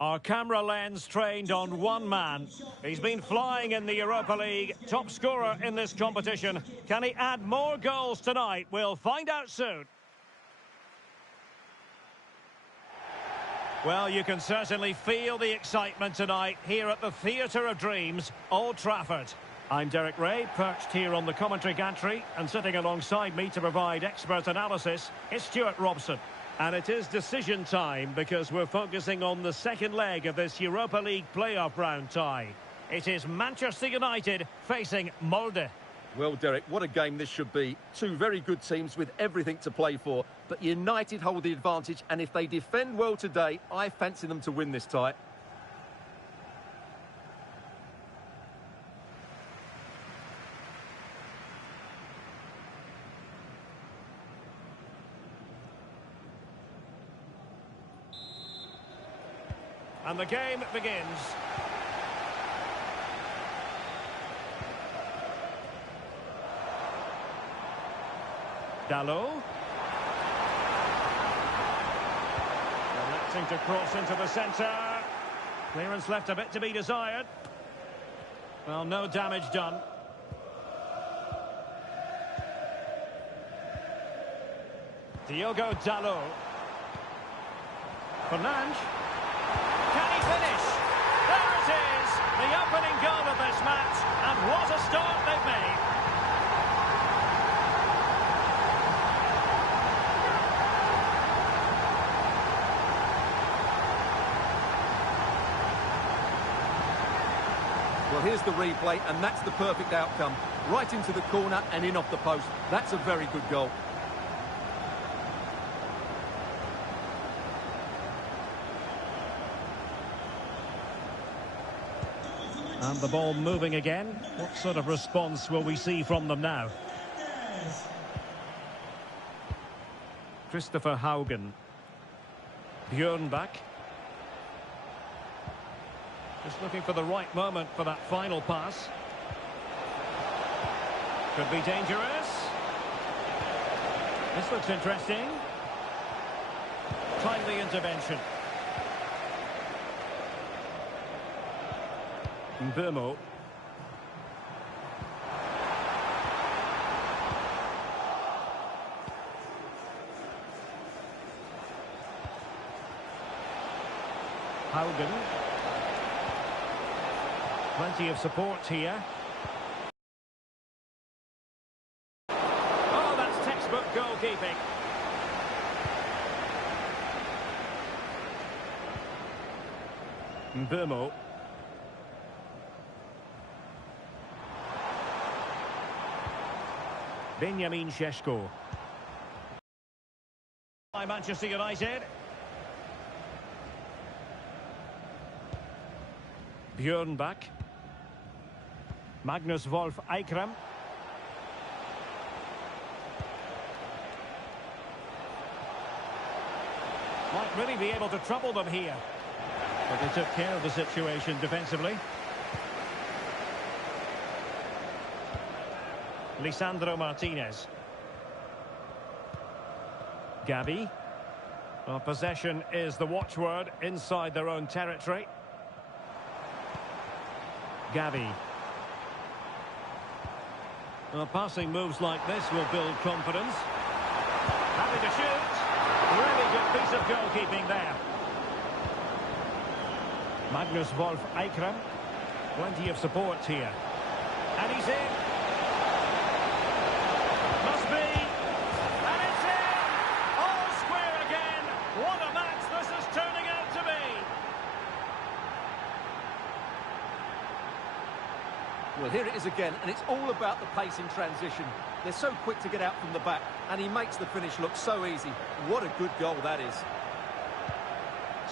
Our camera lens trained on one man. He's been flying in the Europa League, top scorer in this competition. Can he add more goals tonight? We'll find out soon. Well, you can certainly feel the excitement tonight here at the Theatre of Dreams, Old Trafford. I'm Derek Ray, perched here on the commentary gantry, and sitting alongside me to provide expert analysis is Stuart Robson. And it is decision time because we're focusing on the second leg of this Europa League playoff round tie. It is Manchester United facing Molde. Well, Derek, what a game this should be. Two very good teams with everything to play for. But United hold the advantage, and if they defend well today, I fancy them to win this tie. And the game begins. Dalot. Electing to cross into the centre. Clearance left a bit to be desired. Well, no damage done. Diogo Dalot. Fernandes. Can he finish? There it is! The opening goal of this match, and what a start they've made! Well, here's the replay, and that's the perfect outcome. Right into the corner and in off the post. That's a very good goal. And the ball moving again. What sort of response will we see from them now? Christopher Haugen. Björnbach. Just looking for the right moment for that final pass. Could be dangerous. This looks interesting. Timely intervention. Mbeumo. Haugen. Plenty of support here. Oh, that's textbook goalkeeping. Mbeumo. Benjamin Šeško. By Manchester United. Björnbach. Magnus Wolf Eikrem. Might really be able to trouble them here. But they took care of the situation defensively. Lisandro Martinez. Gavi. Well, possession is the watchword inside their own territory. Gavi. Well, passing moves like this will build confidence. Happy to shoot. Really good piece of goalkeeping there. Magnus Wolf Eikrem. Plenty of support here. And he's in. Must be. And it's in! All square again. What a match this is turning out to be. Well, here it is again, and it's all about the pace in transition. They're so quick to get out from the back, and he makes the finish look so easy. What a good goal that is.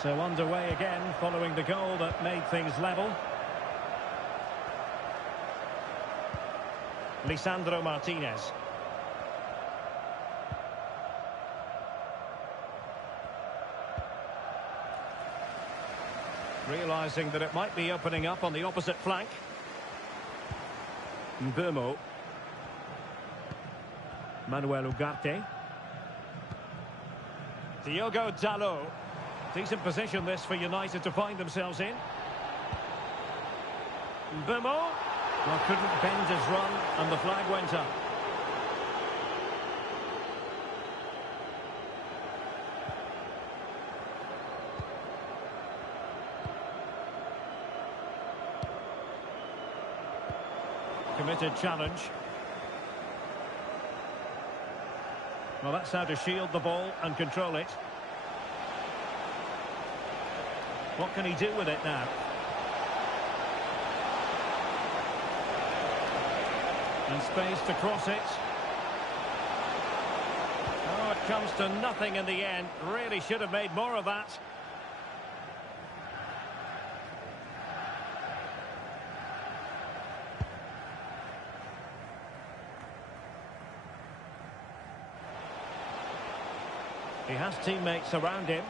So underway again, following the goal that made things level. Lisandro Martinez. Realising that it might be opening up on the opposite flank. Mbeumo. Manuel Ugarte. Diogo Dalot. Decent position this for United to find themselves in. Bumo. Well, couldn't bend his run, and the flag went up. Committed challenge. Well, that's how to shield the ball and control it. What can he do with it now? And space to cross it. Oh, it comes to nothing in the end. Really should have made more of that. He has teammates around him.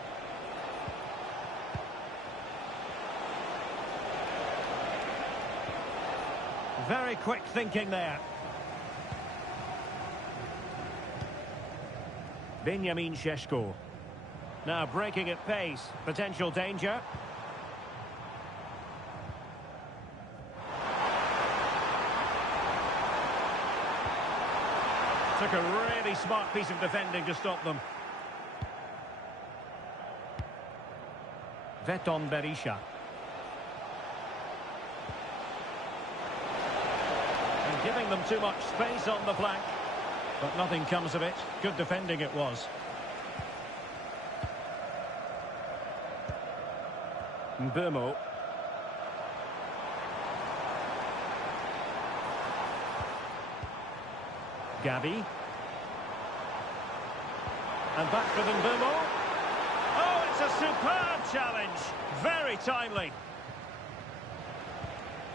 Very quick thinking there. Benjamin Šeško. Now breaking at pace. Potential danger. Took a really smart piece of defending to stop them. Veton Berisha. And giving them too much space on the flank. But nothing comes of it. Good defending it was. Bumo. Gabi. And back with Bumo. Oh, it's a superb challenge. Very timely.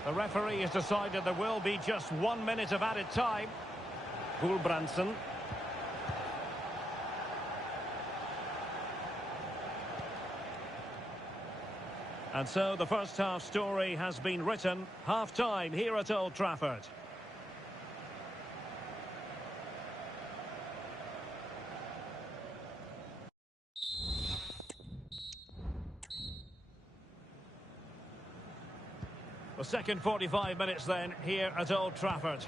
The referee has decided there will be just 1 minute of added time. Gulbrandsen. And so the first half story has been written. Half-time here at Old Trafford. The second 45 minutes then here at Old Trafford.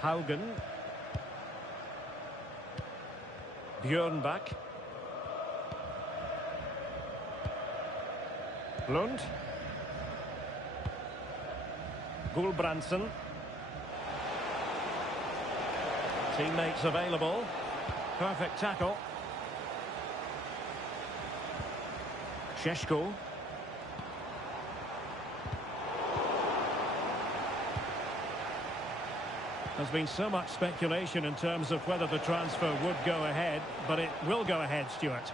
Haugen. Björnbach. Lund. Gulbrandsen. Teammates available. Perfect tackle. Šeško. There's been so much speculation in terms of whether the transfer would go ahead, but it will go ahead, Stuart.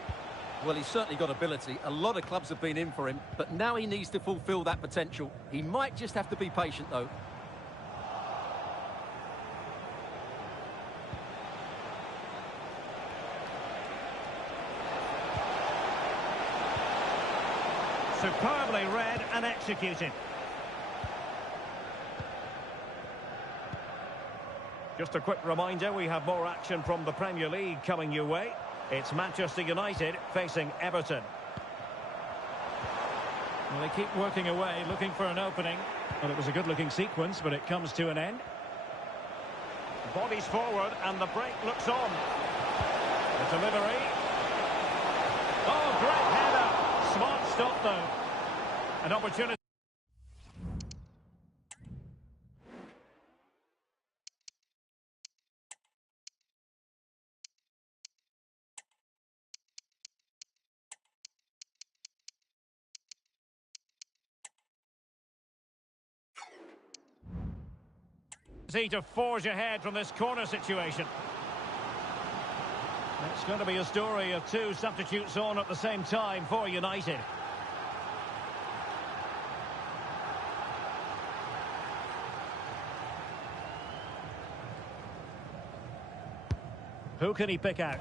Well, he's certainly got ability. A lot of clubs have been in for him, but now he needs to fulfil that potential. He might just have to be patient, though. Superbly read and executed. Just a quick reminder, we have more action from the Premier League coming your way. It's Manchester United facing Everton. Well, they keep working away, looking for an opening. Well, it was a good-looking sequence, but it comes to an end. Bodies forward, and the break looks on. The delivery. Oh, great header. Smart stop, though. An opportunity. To forge ahead from this corner situation. It's going to be a story of two substitutes on at the same time for United. Who can he pick out?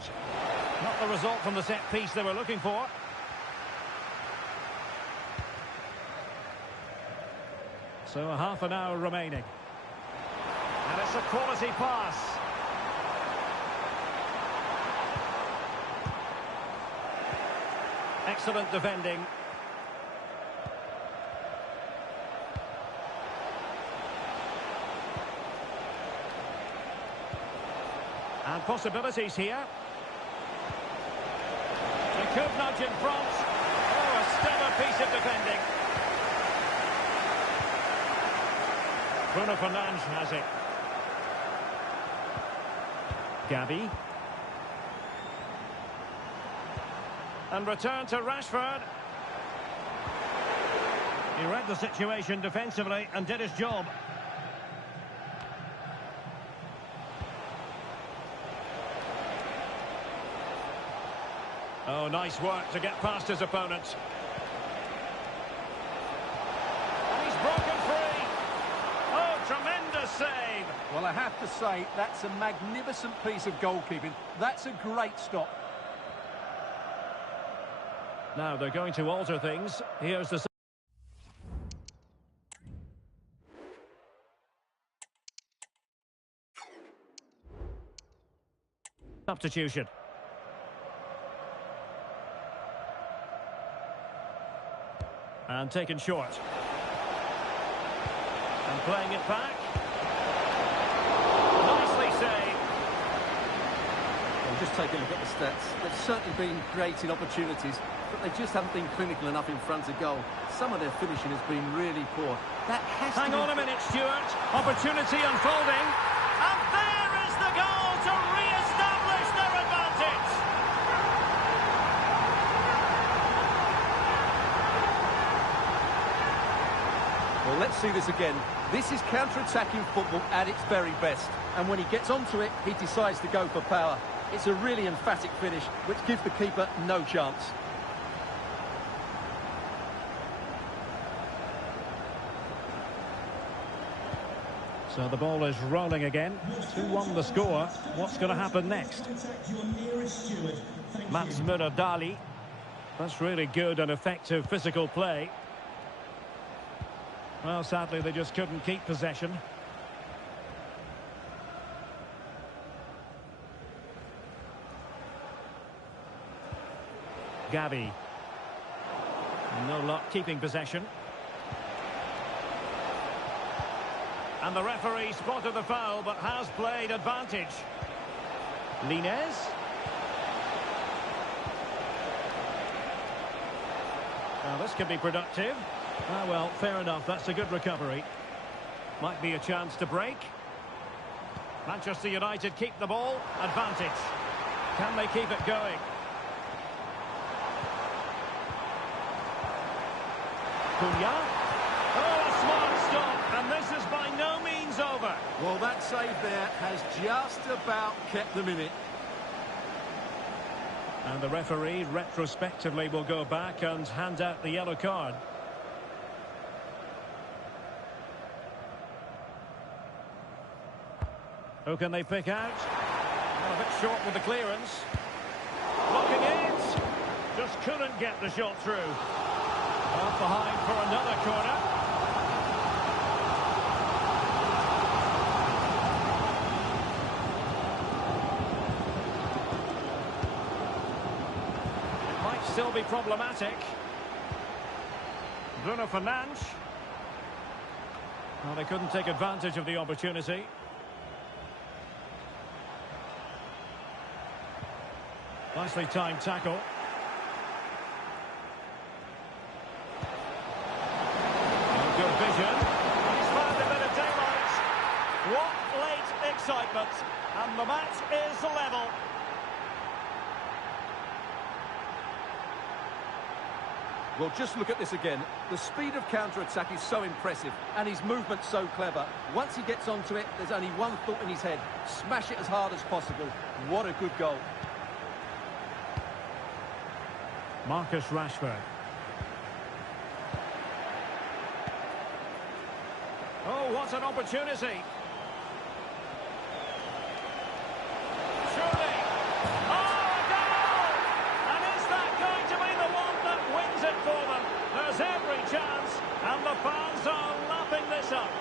Not the result from the set piece they were looking for. So a half an hour remaining. And it's a quality pass. Excellent defending. And possibilities here. They could nudge in front. Oh, a stellar piece of defending. Bruno Fernandes has it. Gabi. And return to Rashford. He read the situation defensively and did his job. Oh, nice work to get past his opponent. And he's broken free. Oh, tremendous save. Well, I have to say, that's a magnificent piece of goalkeeping. That's a great stop. Now they're going to alter things. Here's the substitution. And taken short. And playing it back. Nicely saved. Well, just take a look at the stats. They've certainly been creating opportunities, but they just haven't been clinical enough in front of goal. Some of their finishing has been really poor. That has Hang on a minute, Stuart. Opportunity unfolding. And there is the goal to re-establish their advantage. Well, let's see this again. This is counter-attacking football at its very best. And when he gets onto it, he decides to go for power. It's a really emphatic finish, which gives the keeper no chance. So the ball is rolling again. 2-1 the score. What's going to happen next? Mats Dali. That's really good and effective physical play. Well, sadly, they just couldn't keep possession. Gabi. No luck keeping possession. And the referee spotted the foul, but has played advantage. Linez. Now, this could be productive. Ah, well, fair enough. That's a good recovery. Might be a chance to break. Manchester United keep the ball. Advantage. Can they keep it going? Cunha. Oh, a smart stop. And this is by no means over. Well, that save there has just about kept them in it. And the referee retrospectively will go back and hand out the yellow card. Who can they pick out? Well, a bit short with the clearance. Blocking it. Just couldn't get the shot through. Off behind for another corner. It might still be problematic. Bruno Fernandes. Well, they couldn't take advantage of the opportunity. Nicely timed tackle. Good vision. He's found a bit of daylight. What late excitement. And the match is level. Well, just look at this again. The speed of counter-attack is so impressive, and his movement so clever. Once he gets onto it, there's only one thought in his head. Smash it as hard as possible. What a good goal. Marcus Rashford. Oh, what an opportunity. Surely. Oh, a goal! And is that going to be the one that wins it for them? There's every chance, and the fans are lapping this up.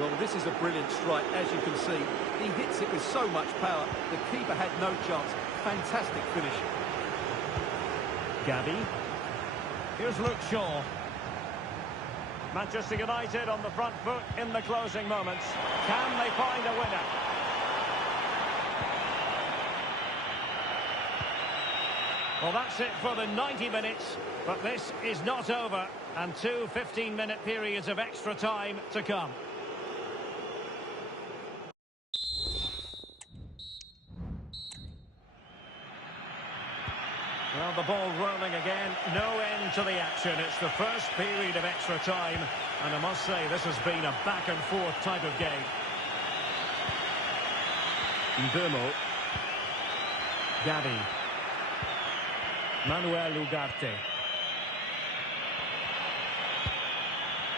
Well, Well, this is a brilliant strike, as you can see. He hits it with so much power. The keeper had no chance. Fantastic finish. Gabby. Here's Luke Shaw. Manchester United on the front foot in the closing moments. Can they find a winner? Well, that's it for the 90 minutes, but this is not over, and two 15-minute periods of extra time to come. Well, the ball rolling again, no end to the action. It's the first period of extra time, and I must say this has been a back-and-forth type of game. Mbeumo. Gabby. Manuel Ugarte.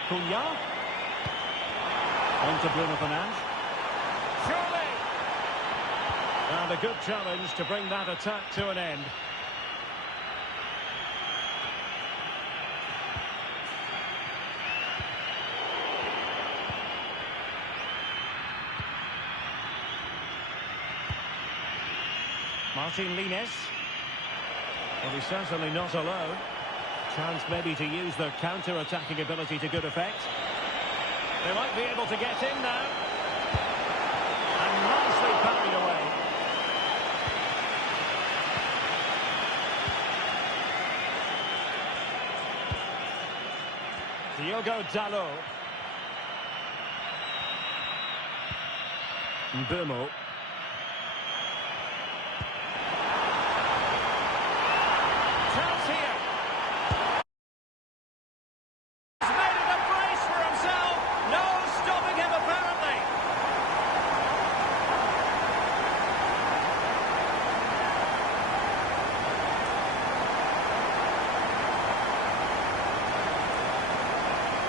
Cunha. On to Bruno Fernandes. Surely! And a good challenge to bring that attack to an end. Martin Lines. Well, he's certainly not alone. Chance maybe to use their counter-attacking ability to good effect. They might be able to get in now. And nicely parried away. Diogo Dalot. Mbeumo.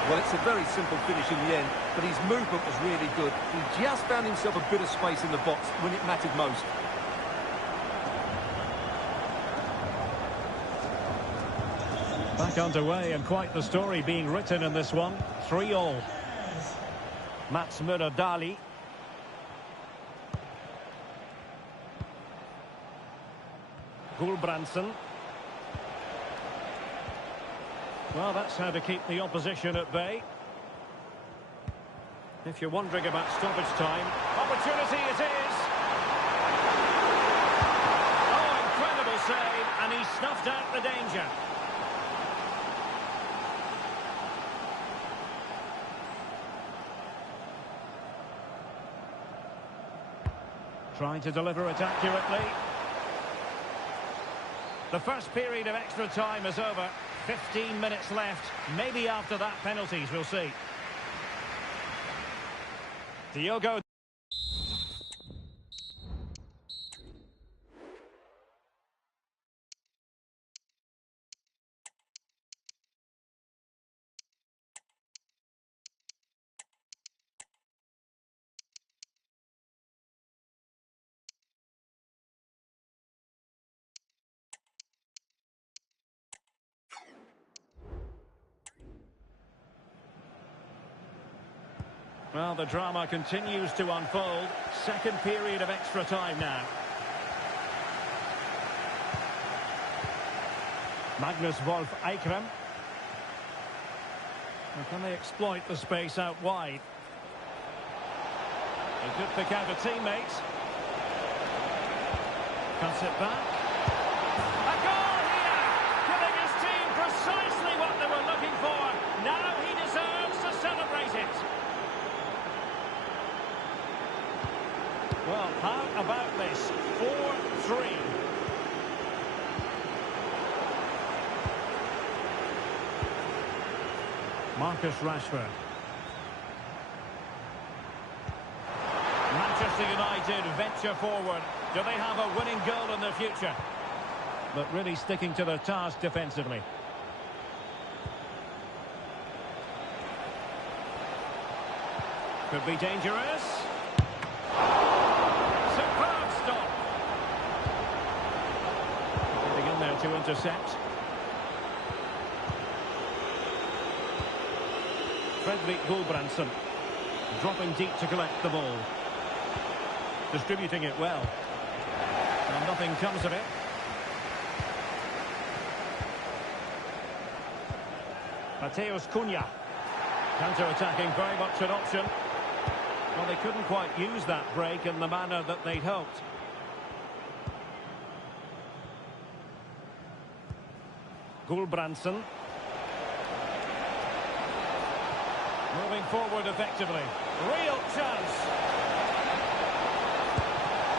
Well, it's a very simple finish in the end, but his movement was really good. He just found himself a bit of space in the box when it mattered most. Back underway, and quite the story being written in this one. 3-3. Mats Müller-Dali. Gulbrandsen. Well, that's how to keep the opposition at bay. If you're wondering about stoppage time, opportunity it is. Oh, incredible save, and he snuffed out the danger. Trying to deliver it accurately. The first period of extra time is over. 15 minutes left. Maybe after that, penalties, we'll see. Diogo. Well, the drama continues to unfold. Second period of extra time now. Magnus Wolf Eikrem. And can they exploit the space out wide? They could pick out a teammate. Cuts it back. A goal here! Giving his team precisely what they were looking for. Now he deserves to celebrate it. Well, how about this? 4-3. Marcus Rashford. Manchester United venture forward. Do they have a winning goal in the future? But really sticking to their task defensively. Could be dangerous. Superb stop. Getting in there to intercept. Fredrik Gulbrandsen. Dropping deep to collect the ball. Distributing it well. And nothing comes of it. Mateus Cunha. Counter-attacking, very much an option. Well, they couldn't quite use that break in the manner that they'd hoped. Gulbrandsen. Moving forward effectively. Real chance.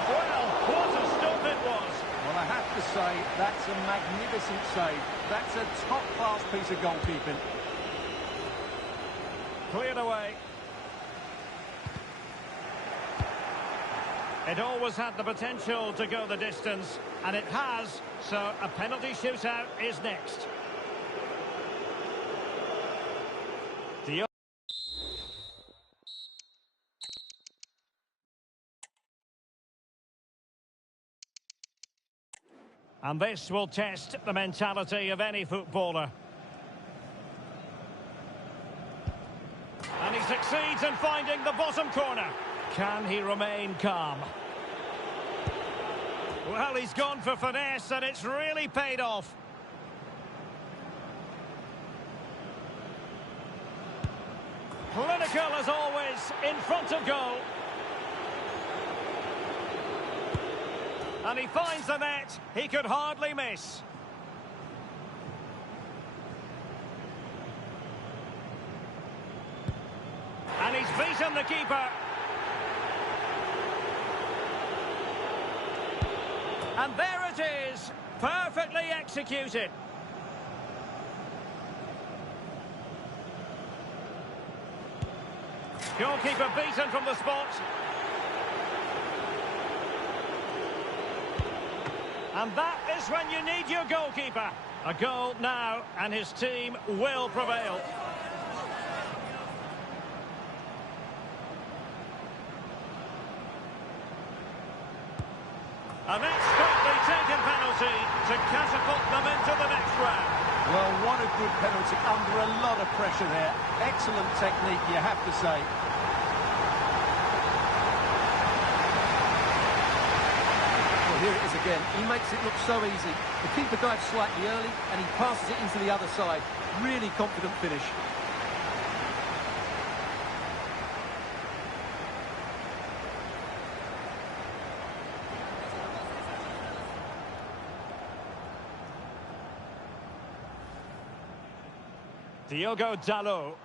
Well, what a stop it was. Well, I have to say, that's a magnificent save. That's a top-class piece of goalkeeping. Cleared away. It always had the potential to go the distance, and it has, so a penalty shootout is next. And this will test the mentality of any footballer. And he succeeds in finding the bottom corner. Can he remain calm? Well, he's gone for finesse, and it's really paid off. Clinical as always, in front of goal. And he finds the net. He could hardly miss. And he's beaten the keeper. And there it is, perfectly executed. Goalkeeper beaten from the spot. And that is when you need your goalkeeper. A goal now, and his team will prevail. A next quickly taken penalty to catapult them into the next round. Well, what a good penalty under a lot of pressure there. Excellent technique, you have to say. Well, here it is again. He makes it look so easy. The keeper dives slightly early and he passes it into the other side. Really confident finish. Diogo Dalot.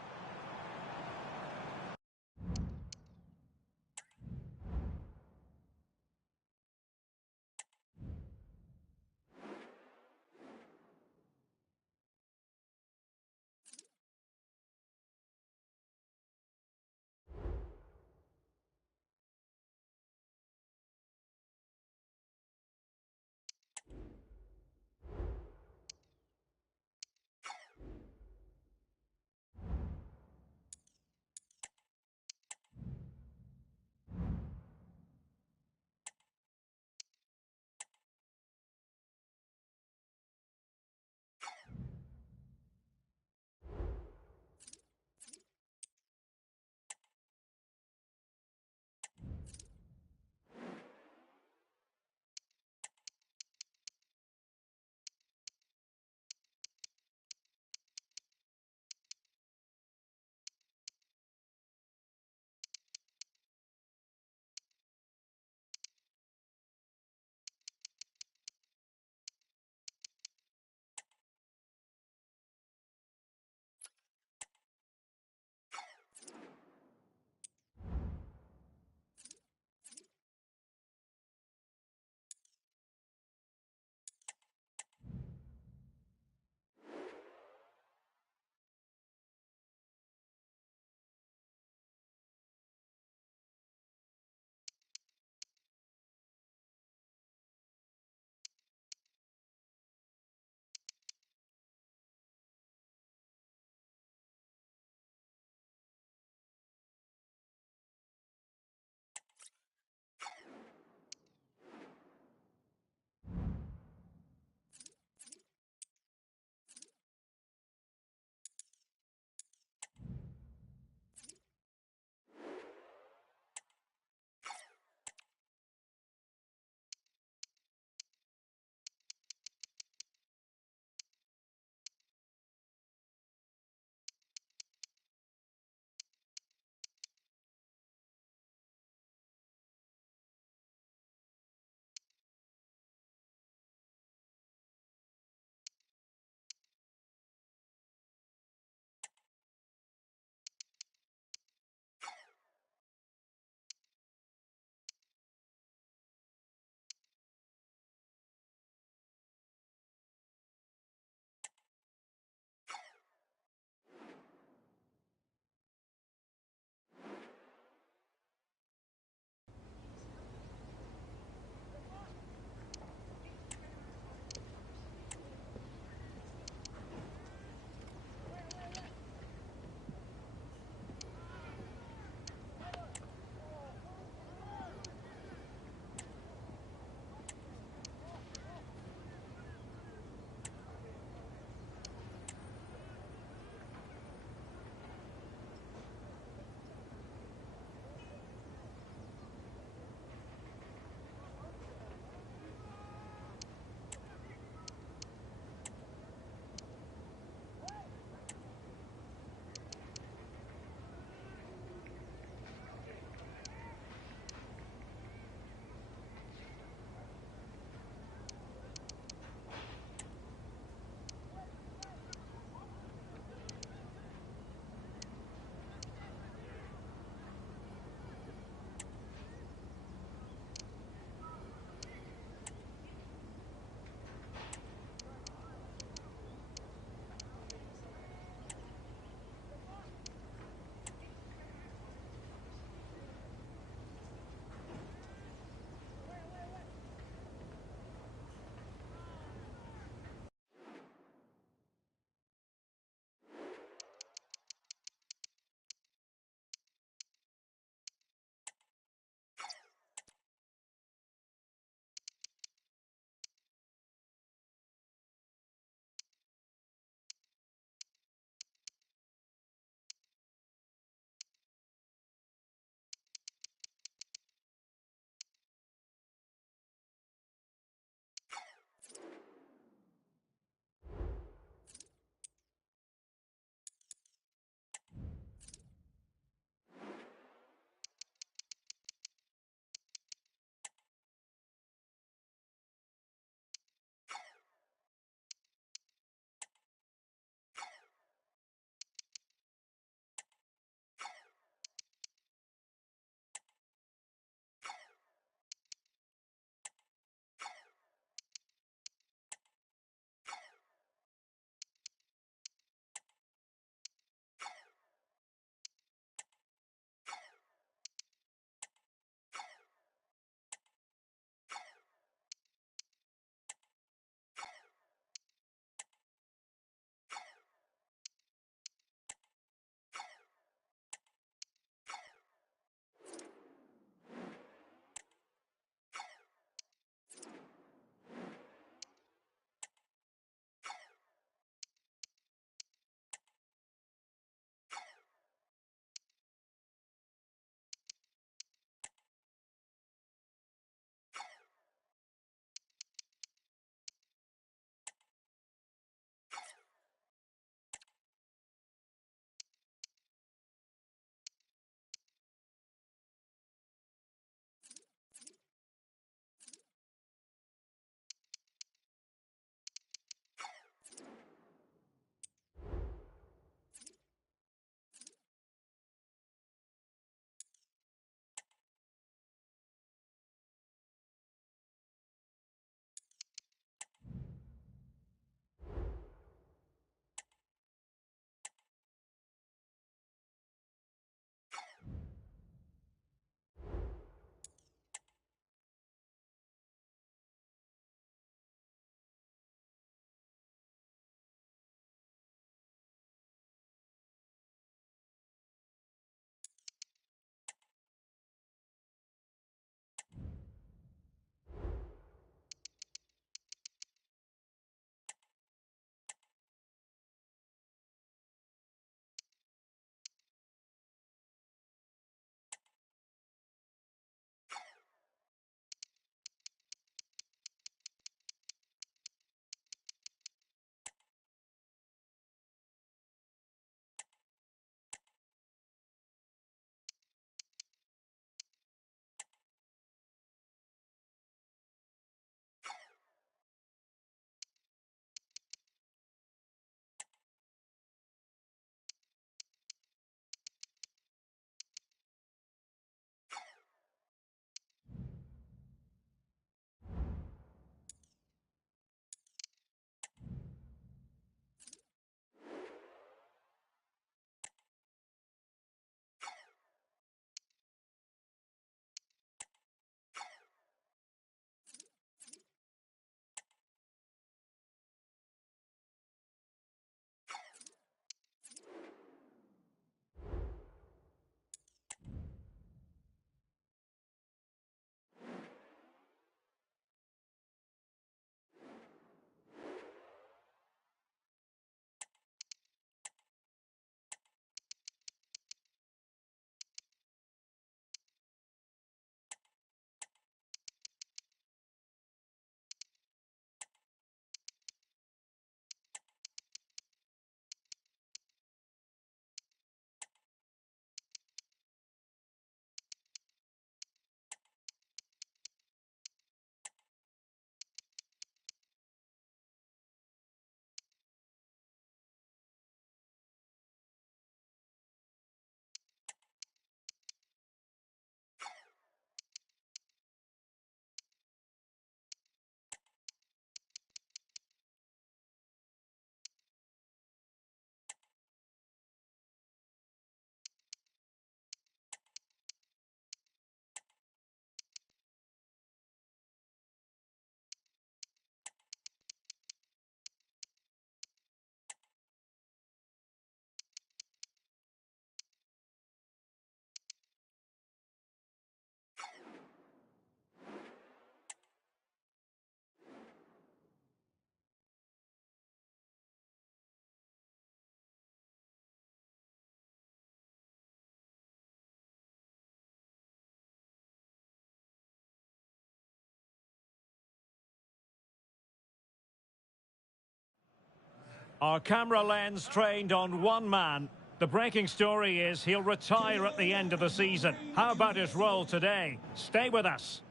Our camera lens trained on one man. The breaking story is he'll retire at the end of the season. How about his role today? Stay with us.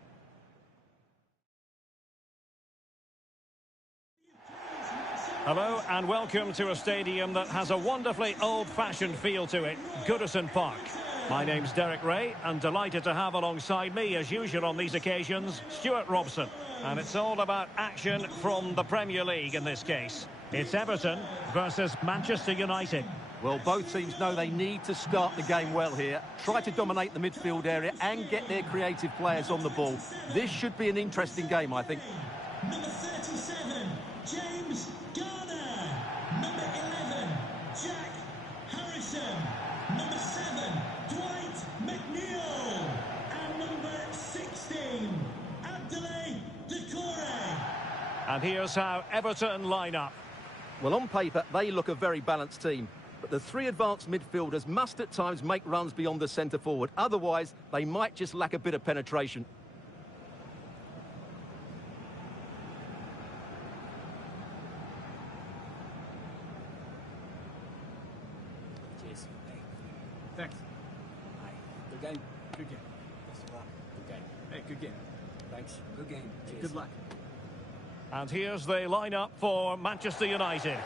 Hello and welcome to a stadium that has a wonderfully old-fashioned feel to it, Goodison Park. My name's Derek Ray and delighted to have alongside me, as usual on these occasions, Stuart Robson. And it's all about action from the Premier League in this case. It's Everton versus Manchester United. Well, both teams know they need to start the game well here. Try to dominate the midfield area and get their creative players on the ball. This should be an interesting game, I think. Number 37, James Garner. Number 11, Jack Harrison. Number 7, Dwight McNeil. And number 16, Abdoulaye Doucouré. And here's how Everton line up. Well, on paper, they look a very balanced team. But the three advanced midfielders must at times make runs beyond the centre forward. Otherwise, they might just lack a bit of penetration. Cheers. Thanks. Hi. Good game. Good game. Best of luck. Good game. Hey, good game. Thanks. Good game. Cheers. Good luck. And here's the lineup for Manchester United.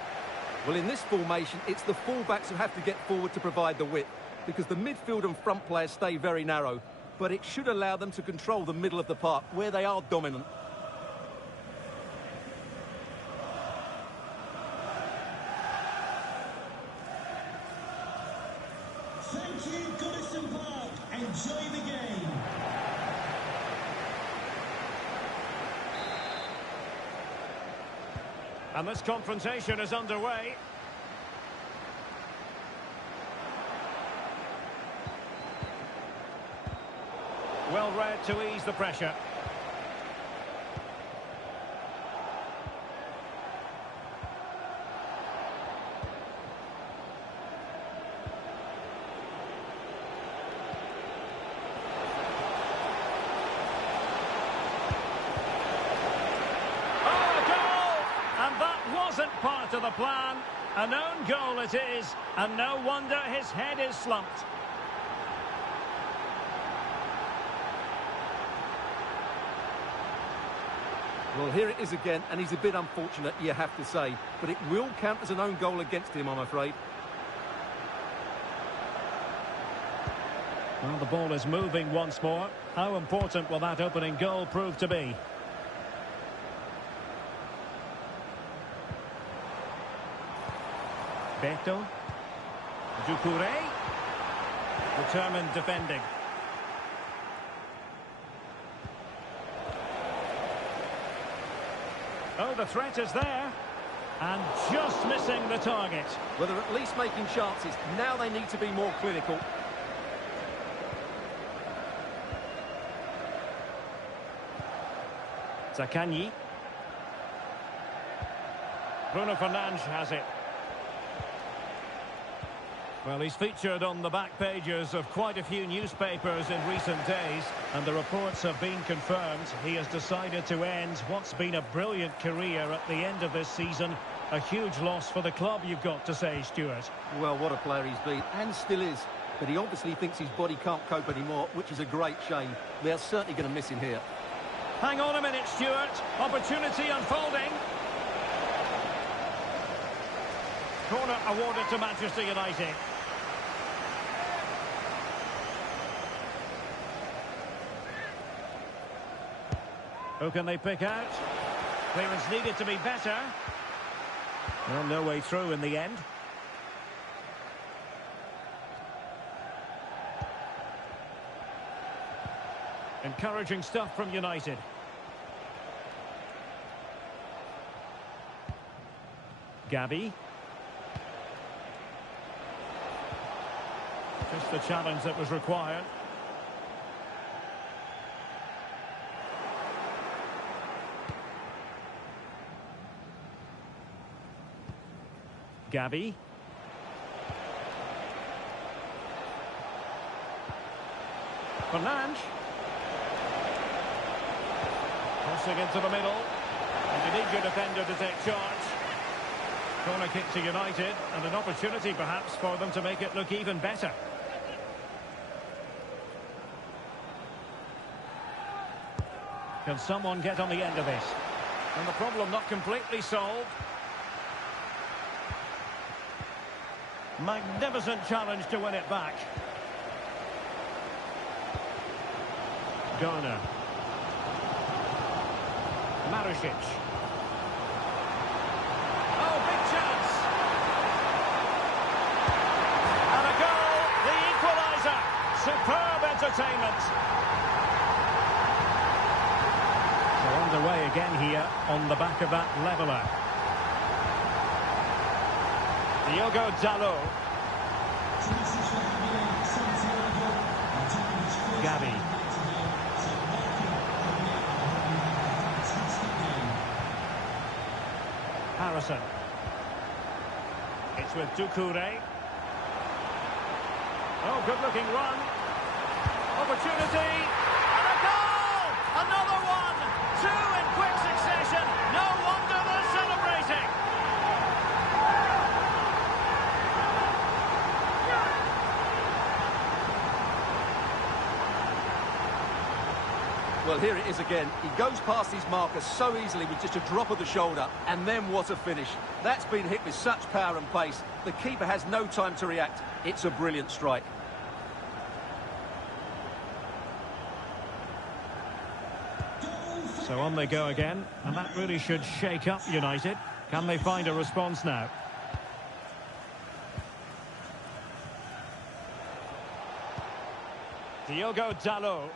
Well, in this formation, it's the fullbacks who have to get forward to provide the width, because the midfield and front players stay very narrow. But it should allow them to control the middle of the park, where they are dominant. Thank you, Goodison Park. Enjoy the game. And this confrontation is underway. Well read to ease the pressure. Wasn't part of the plan. An own goal it is, and no wonder his head is slumped. Well, here it is again, and he's a bit unfortunate, you have to say. But it will count as an own goal against him, I'm afraid. Well, the ball is moving once more. How important will that opening goal prove to be? Beto. Doucouré. Determined defending. Oh, the threat is there. And just missing the target. Well, they're at least making chances. Now they need to be more clinical. Zaccagni. Bruno Fernandes has it. Well, he's featured on the back pages of quite a few newspapers in recent days, and the reports have been confirmed. He has decided to end what's been a brilliant career at the end of this season. A huge loss for the club, you've got to say, Stuart. Well, what a player he's been, and still is. But he obviously thinks his body can't cope anymore, which is a great shame. They're certainly going to miss him here. Hang on a minute, Stuart. Opportunity unfolding. Corner awarded to Manchester United. Who can they pick out? Clearance needed to be better. Well, no way through in the end. Encouraging stuff from United. Gabby. Just the challenge that was required. Gabby. Fernandes. Crossing into the middle. And you need your defender to take charge. Corner kick to United, and an opportunity perhaps for them to make it look even better. Can someone get on the end of this? And the problem not completely solved. Magnificent challenge to win it back. Garner. Maricic. Oh, big chance. And a goal, the equaliser. Superb entertainment. So underway again here on the back of that leveller. Diogo Dalot. Gavi. Harrison. It's with Doucouré. Oh, good-looking run. Opportunity. And a goal! Another one! Two in quick succession. No wonder they're celebrating. Well, here it is again. He goes past his marker so easily with just a drop of the shoulder, and then what a finish. That's been hit with such power and pace. The keeper has no time to react. It's a brilliant strike. So on they go again, and that really should shake up United. Can they find a response now? Diogo Dalot.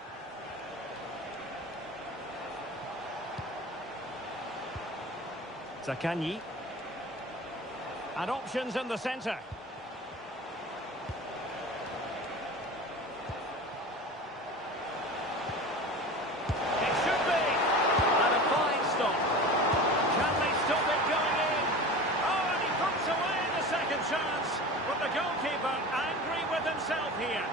Zaccagni. And options in the centre. It should be. And a fine stop. Can they stop it going in? Oh, and he puts away the second chance. But the goalkeeper angry with himself here.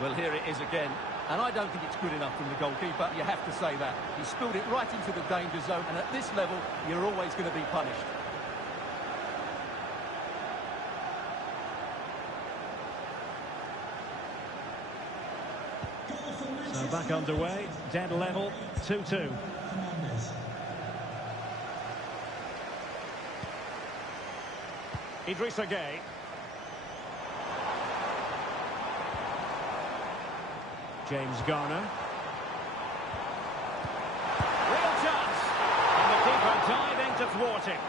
Well, here it is again. And I don't think it's good enough from the goalkeeper. You have to say that. He spilled it right into the danger zone, and at this level, you're always going to be punished. So back underway, dead level, 2-2. Idrissa Gueye. James Garner. Real chance. And the keeper diving to thwart it.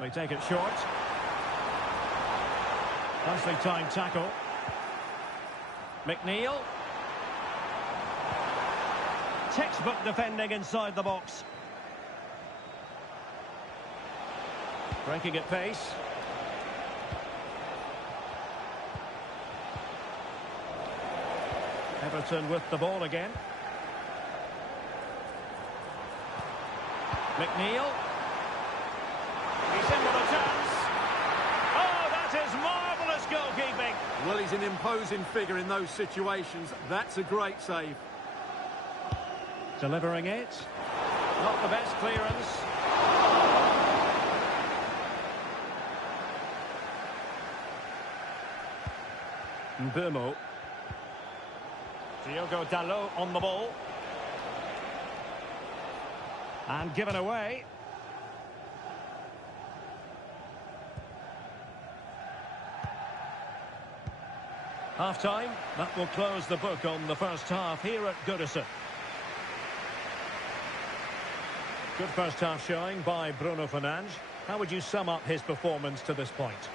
They take it short. Nicely timed tackle. McNeil. Textbook defending inside the box. Breaking at pace. Everton with the ball again. McNeil. He's in with a chance. Oh, that is marvellous goalkeeping. Well, he's an imposing figure in those situations. That's a great save. Delivering it. Not the best clearance. Mbeumo. Diogo Dalot on the ball. And given away. Half-time, that will close the book on the first half here at Goodison. Good first half showing by Bruno Fernandes. How would you sum up his performance to this point?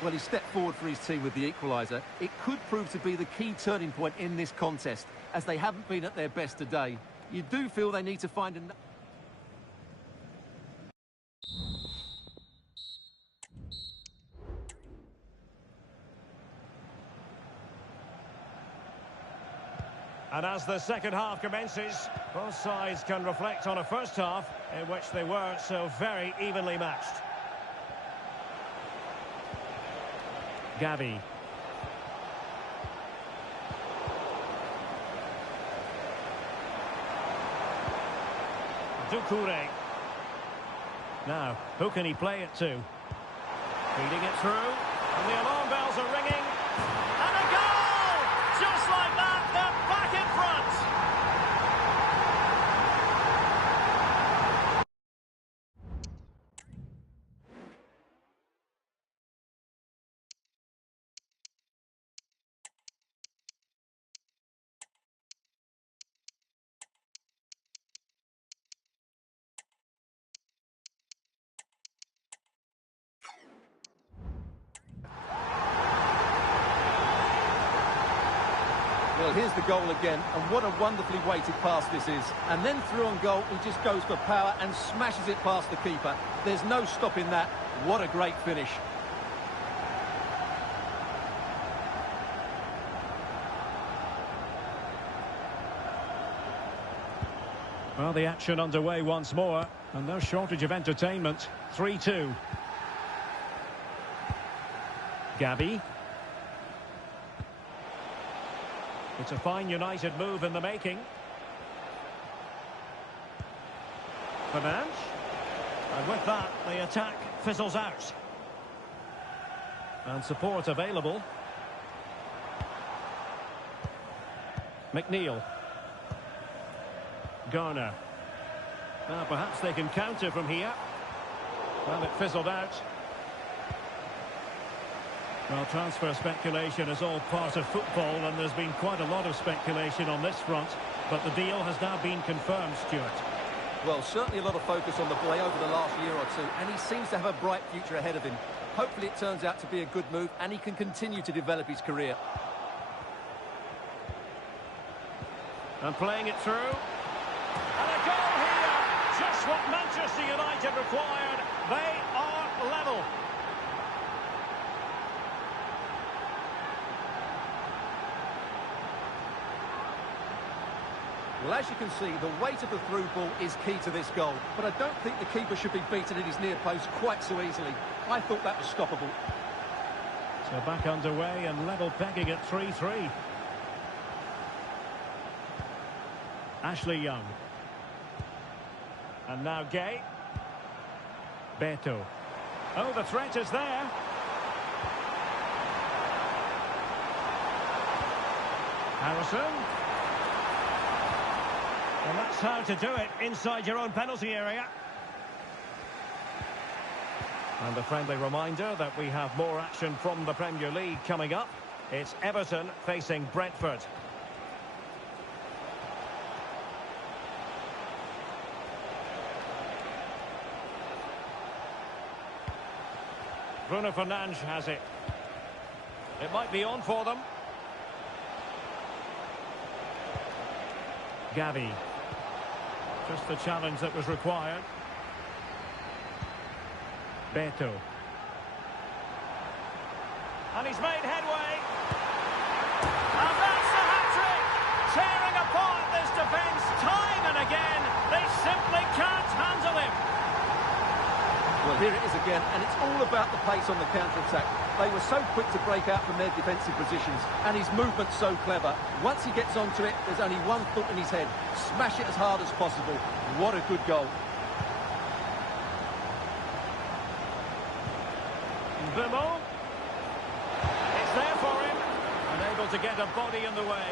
Well, he stepped forward for his team with the equaliser. It could prove to be the key turning point in this contest, as they haven't been at their best today. You do feel they need to find an... And as the second half commences, both sides can reflect on a first half in which they were so very evenly matched. Gavi. Doucouré. Now, who can he play it to? Feeding it through, and the alarm bells are ringing. And a goal! Just like that, they're back in front! Well, here's the goal again, and what a wonderfully weighted pass this is. And then through on goal, he just goes for power and smashes it past the keeper. There's no stopping that. What a great finish. Well, the action underway once more, and no shortage of entertainment. 3-2. Gavi. It's a fine United move in the making. Fernandes. And with that, the attack fizzles out. And support available. McNeil. Garner. Now perhaps they can counter from here. Well, it fizzled out. Well, transfer speculation is all part of football, and there's been quite a lot of speculation on this front. But the deal has now been confirmed, Stuart. Well, certainly a lot of focus on the boy over the last year or two, and he seems to have a bright future ahead of him. Hopefully it turns out to be a good move, and he can continue to develop his career. And playing it through. And a goal here! Just what Manchester United required. They are level. Well, as you can see, the weight of the through ball is key to this goal. But I don't think the keeper should be beaten at his near post quite so easily. I thought that was stoppable. So back underway and level pegging at 3-3. Ashley Young. And now Gay. Beto. Oh, the threat is there. Harrison. And that's how to do it inside your own penalty area. And a friendly reminder that we have more action from the Premier League coming up. It's Everton facing Brentford. Bruno Fernandes has it. It might be on for them. Gavi. Just the challenge that was required. Beto. And he's made headway. And that's the hat-trick! Tearing apart this defence time and again. They simply can't handle him. Well, here it is again, and it's all about the pace on the counter-attack. They were so quick to break out from their defensive positions, and his movement's so clever. Once he gets onto it, there's only one thought in his head. Smash it as hard as possible. What a good goal. Bermain. It's there for him. Unable to get a body in the way.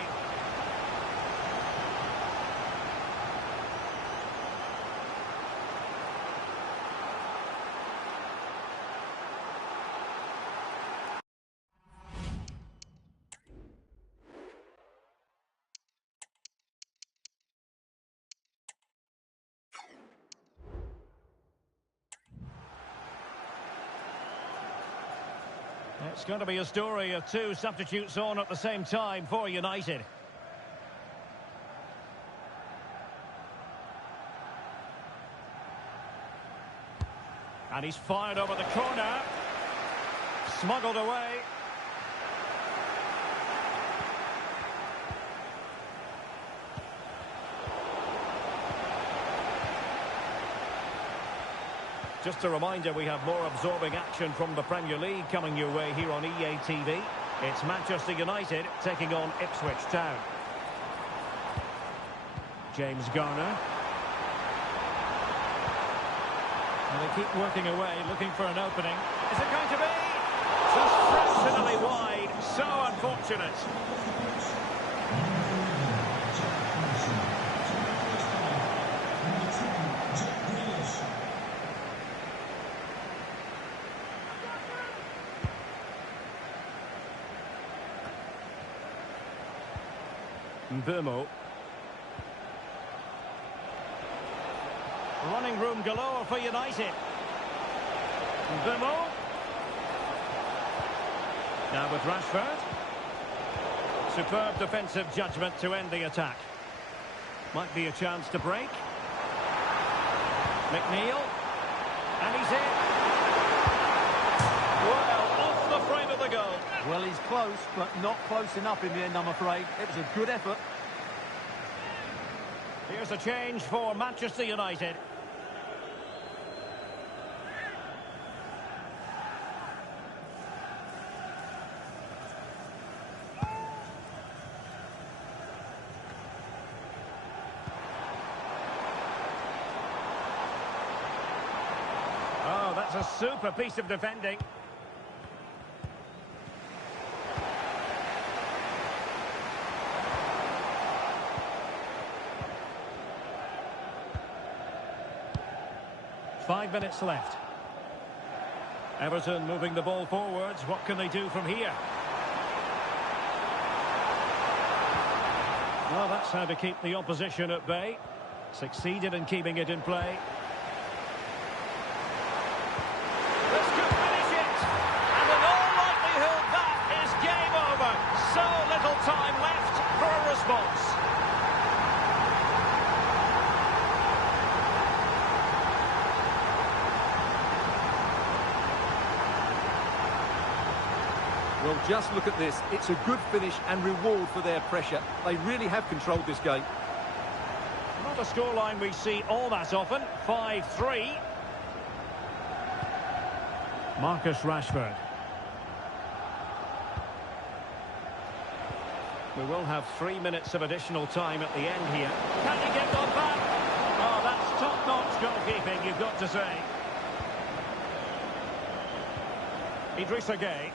It's going to be a story of two substitutes on at the same time for United. And he's fired over the corner. Smuggled away. Just a reminder, we have more absorbing action from the Premier League coming your way here on EA TV. It's Manchester United taking on Ipswich Town. James Garner. And they keep working away, looking for an opening. Is it going to be? Just fractionally wide. So unfortunate. Burmo. Running room galore for United. Burmo. Now with Rashford. Superb defensive judgment to end the attack. Might be a chance to break. McNeil. And he's in. Well, off the frame of the goal. Well, he's close, but not close enough in the end, I'm afraid. It was a good effort. Here's a change for Manchester United. Oh, that's a super piece of defending. Five minutes left. Everton moving the ball forwards. What can they do from here? Well, that's how to keep the opposition at bay. Succeeded in keeping it in play. This could finish it. And in all likelihood, that is game over. So little time left for a response. Well, just look at this. It's a good finish and reward for their pressure. They really have controlled this game. Not a scoreline we see all that often. 5-3. Marcus Rashford. We will have 3 minutes of additional time at the end here. Can he get one back? Oh, that's top-notch goalkeeping, you've got to say. Idrissa Gueye.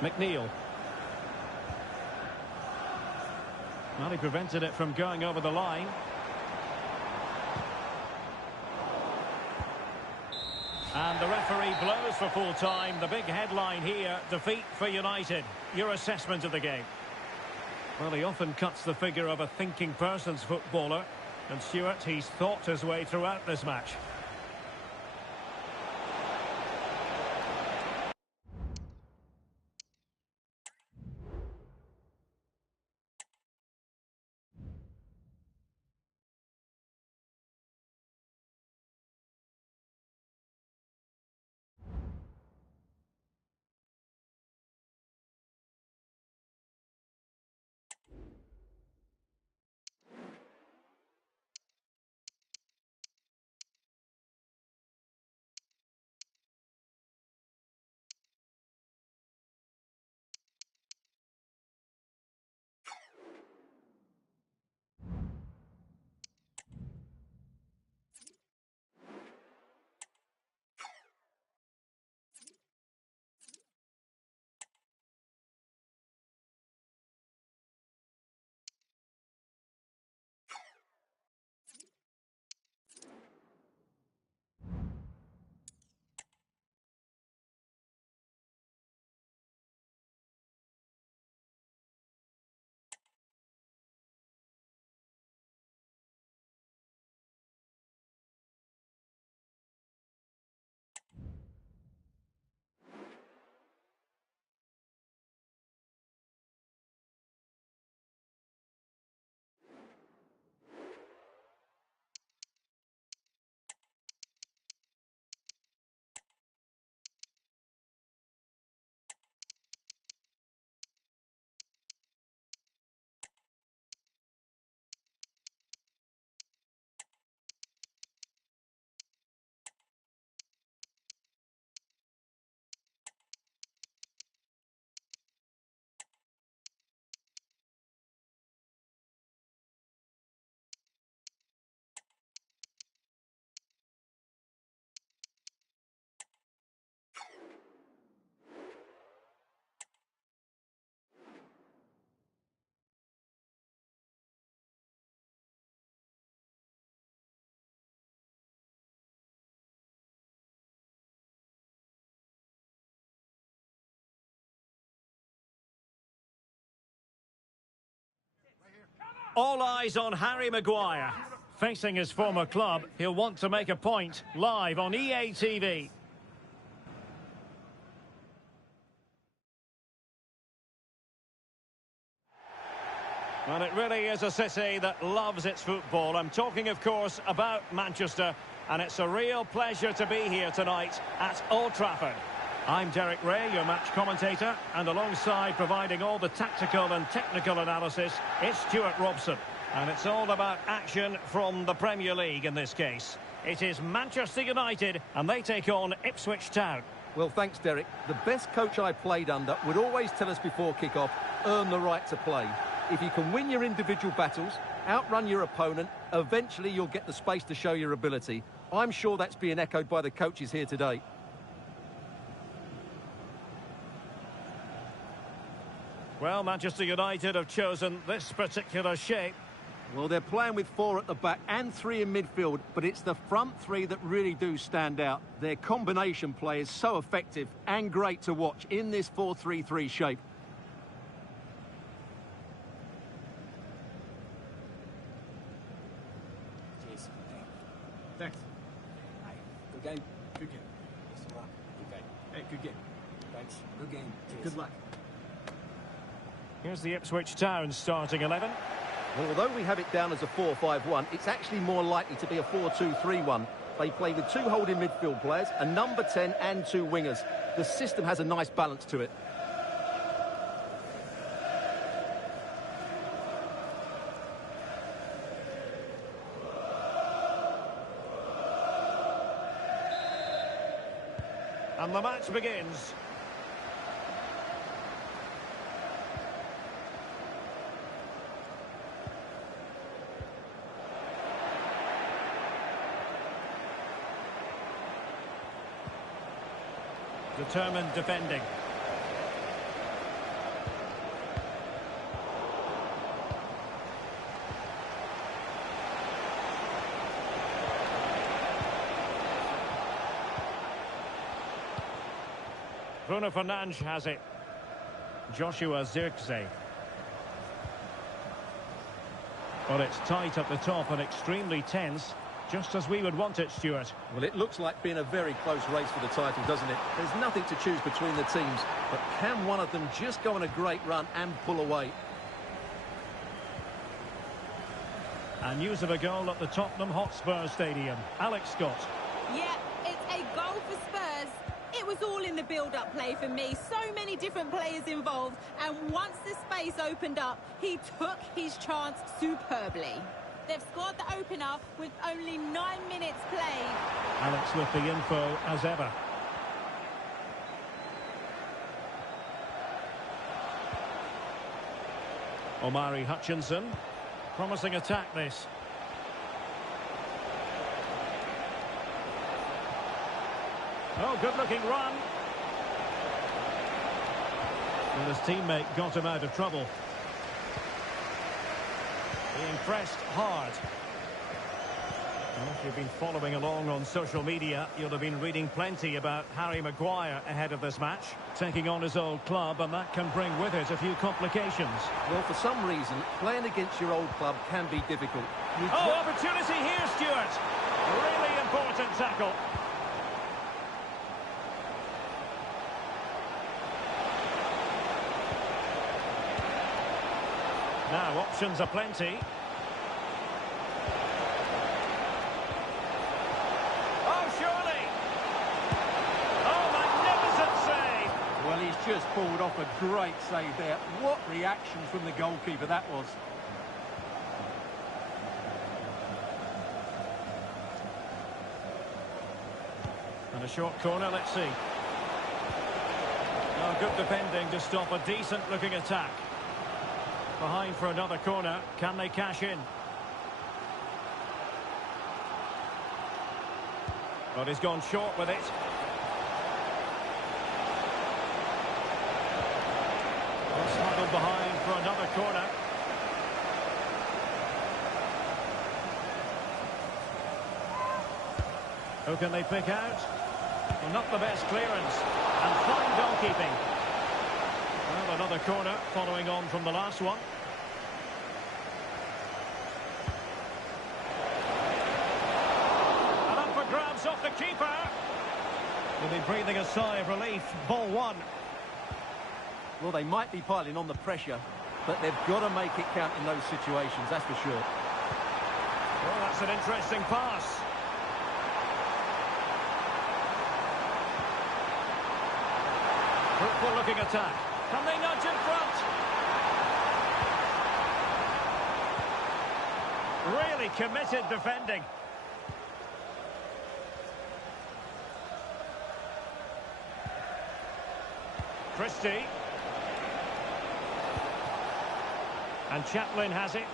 McNeil. Well, he prevented it from going over the line. And the referee blows for full time. The big headline here, defeat for United. Your assessment of the game? Well, he often cuts the figure of a thinking person's footballer. And Stuart, he's thought his way throughout this match. All eyes on Harry Maguire. Facing his former club, he'll want to make a point live on EA TV. Well, it really is a city that loves its football. I'm talking, of course, about Manchester, and it's a real pleasure to be here tonight at Old Trafford. I'm Derek Ray, your match commentator, and alongside providing all the tactical and technical analysis, it's Stuart Robson. And it's all about action from the Premier League in this case. It is Manchester United, and they take on Ipswich Town. Well, thanks, Derek. The best coach I played under would always tell us before kick-off, earn the right to play. If you can win your individual battles, outrun your opponent, eventually you'll get the space to show your ability. I'm sure that's being echoed by the coaches here today. Well, Manchester United have chosen this particular shape. Well, they're playing with 4 at the back and 3 in midfield, but it's the front 3 that really do stand out. Their combination play is so effective and great to watch in this 4-3-3 shape. Cheers. Thanks. Hey, good game. Good game. Yes, all right. Good game. Hey, good game. Thanks. Good game. Cheers. Good luck. Here's the Ipswich Town starting 11. Well, although we have it down as a 4-5-1, it's actually more likely to be a 4-2-3-1. They play with 2 holding midfield players, a number 10 and 2 wingers. The system has a nice balance to it. And the match begins. Determined defending. Bruno Fernandes has it. Joshua Zirkzee. Well, it's tight at the top and extremely tense, just as we would want it, Stuart. Well, it looks like being a very close race for the title, doesn't it? There's nothing to choose between the teams, but can one of them just go on a great run and pull away? And news of a goal at the Tottenham Hotspur Stadium. Alex Scott. Yeah, it's a goal for Spurs. It was all in the build-up play for me. So many different players involved. And once the space opened up, he took his chance superbly. They've scored the opener with only 9 minutes played. Alex with the info as ever. Omari Hutchinson. Promising attack this. Oh, good-looking run. And his teammate got him out of trouble. Being pressed hard. Well, if you've been following along on social media, you'll have been reading plenty about Harry Maguire ahead of this match, taking on his old club, and that can bring with it a few complications. Well, for some reason, playing against your old club can be difficult. Oh, opportunity here, Stuart. Really important tackle. Now, options are plenty. Oh, surely! Oh, magnificent save! Well, he's just pulled off a great save there. What reaction from the goalkeeper that was. And a short corner, let's see. Oh, good defending to stop a decent-looking attack. Behind for another corner. Can they cash in? But he's gone short with it. Smuggled behind for another corner. Who can they pick out? Well, not the best clearance. And fine goalkeeping. Well, another corner following on from the last one. breathing a sigh of relief. Ball one. Well, they might be piling on the pressure, but they've got to make it count in those situations, that's for sure. Well, that's an interesting pass. Fruitful looking attack. Can they nudge in front? Really committed defending. Christie. And Chaplin has it.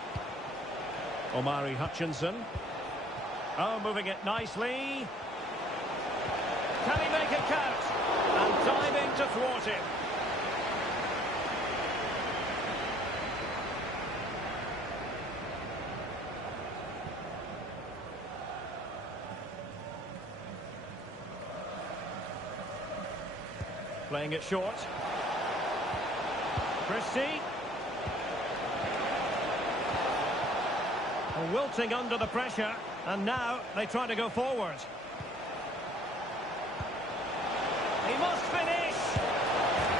Omari Hutchinson. Oh, moving it nicely. Can he make it count? And diving to thwart him. Playing it short. Christie. Wilting under the pressure, and now they try to go forward. He must finish!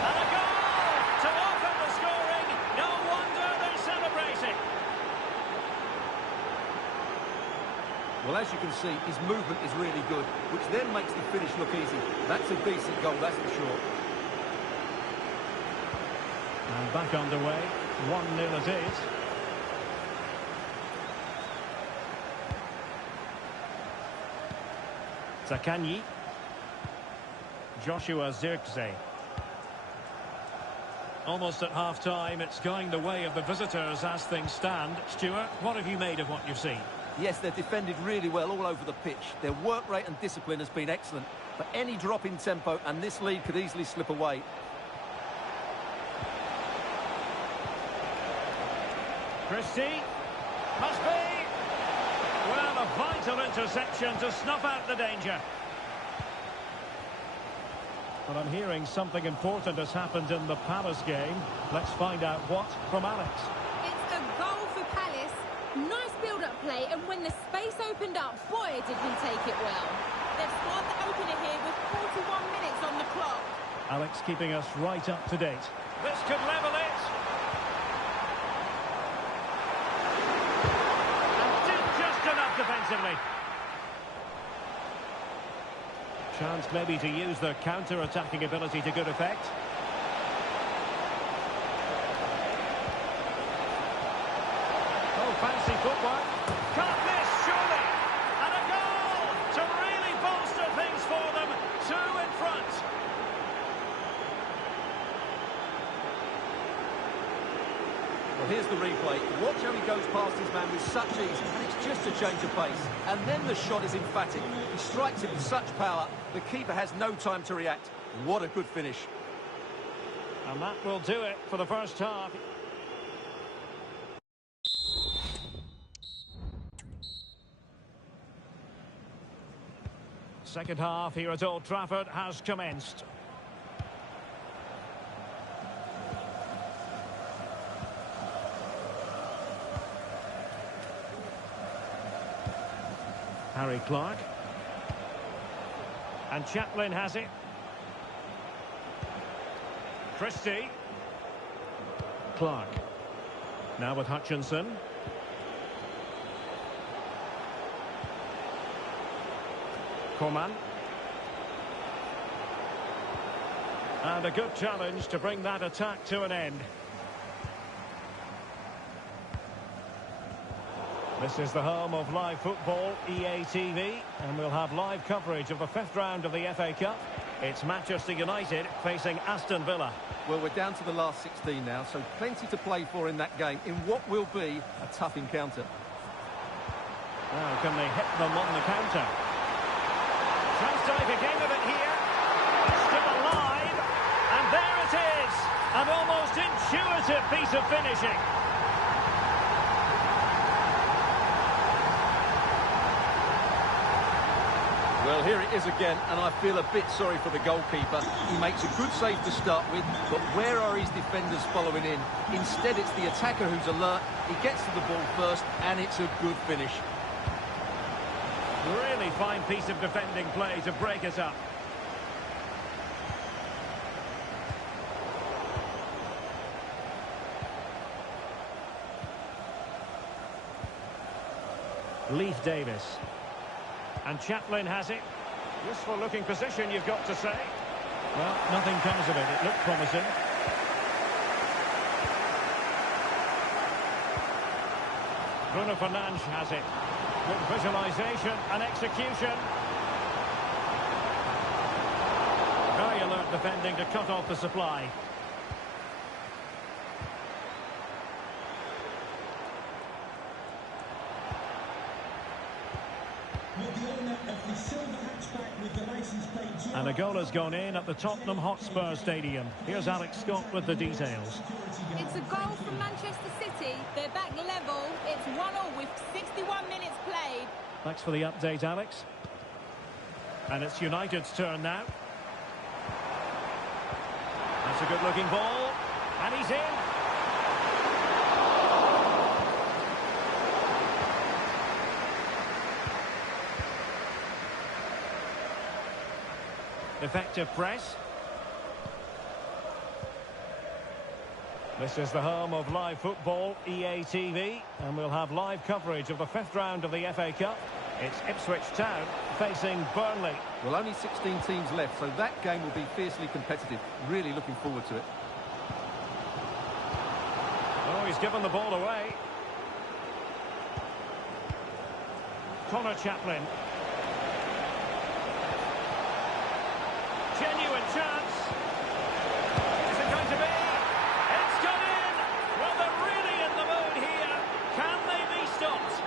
And a goal to open the scoring. No wonder they're celebrating. Well, as you can see, his movement is really good, which then makes the finish look easy. That's a decent goal, that's for sure. And back underway. 1-0 it is. Zakanyi. Joshua Zirkzee. Almost at half-time, it's going the way of the visitors as things stand. Stuart, what have you made of what you've seen? Yes, they've defended really well all over the pitch. Their work rate and discipline has been excellent. But any drop in tempo and this lead could easily slip away. Christie. Must be. Well, a vital interception to snuff out the danger. But I'm hearing something important has happened in the Palace game. Let's find out what from Alex. It's a goal for Palace. Nice build-up play, and when the space opened up, boy, did he take it well. They've scored the opener here with 41 minutes on the clock. Alex keeping us right up to date. This could level it. And did just enough defensively. Chance maybe to use their counter-attacking ability to good effect. Oh, fancy footwork. Can't miss, surely. And a goal to really bolster things for them. 2 in front. Well, here's the replay. Watch how he goes past his man with such ease, and it's just a change of pace. And then the shot is emphatic. He strikes it with such power, the keeper has no time to react. What a good finish. And that will do it for the first half. Second half here at Old Trafford has commenced. Harry Clark. And Chaplin has it. Christie. Clark. Now with Hutchinson. Coman. And a good challenge to bring that attack to an end. This is the home of live football, EA TV, and we'll have live coverage of the 5th round of the FA Cup. It's Manchester United facing Aston Villa. Well, we're down to the last 16 now, so plenty to play for in that game, in what will be a tough encounter. Now, can they hit them on the counter? Tries to make a game of it here. It's still alive, and there it is! An almost intuitive piece of finishing. Well, here it is again, and I feel a bit sorry for the goalkeeper. He makes a good save to start with, but where are his defenders following in? Instead, it's the attacker who's alert. He gets to the ball first, and it's a good finish. Really fine piece of defending play to break us up. Leaf Davis. And Chaplin has it. Useful looking position, you've got to say. Well, nothing comes of it. It looked promising. Bruno Fernandes has it. Good visualisation and execution. Very alert defending to cut off the supply. With the owner of the silver hatchback with the licence plate G. And a goal has gone in at the Tottenham Hotspur Stadium. Here's Alex Scott with the details. It's a goal from Manchester City. They're back level. It's 1-1 with 61 minutes played. Thanks for the update, Alex. And it's United's turn now. That's a good-looking ball. And he's in. Effective press. This is the home of live football, EA TV, and we'll have live coverage of the fifth round of the FA Cup. It's Ipswich Town facing Burnley. Well, only 16 teams left, so that game will be fiercely competitive. Really looking forward to it. Oh, he's given the ball away. Connor Chaplin. Genuine chance. Is it going to be? It's gone in. Well, they're really in the mood here. Can they be stopped?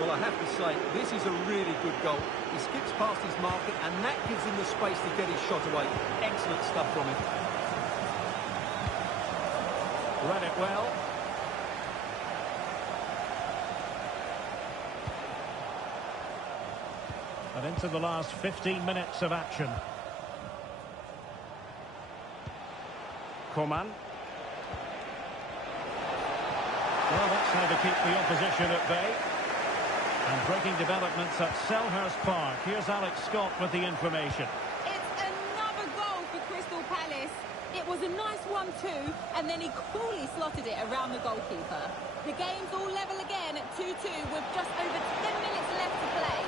Well, I have to say, this is a really good goal. He skips past his marker, and that gives him the space to get his shot away. Excellent stuff from him. Read it well. And into the last 15 minutes of action. Coman. Well, that's how to keep the opposition at bay. And breaking developments at Selhurst Park. Here's Alex Scott with the information. It's another goal for Crystal Palace. It was a nice 1-2, and then he coolly slotted it around the goalkeeper. The game's all level again at 2-2 with just over 10 minutes left to play.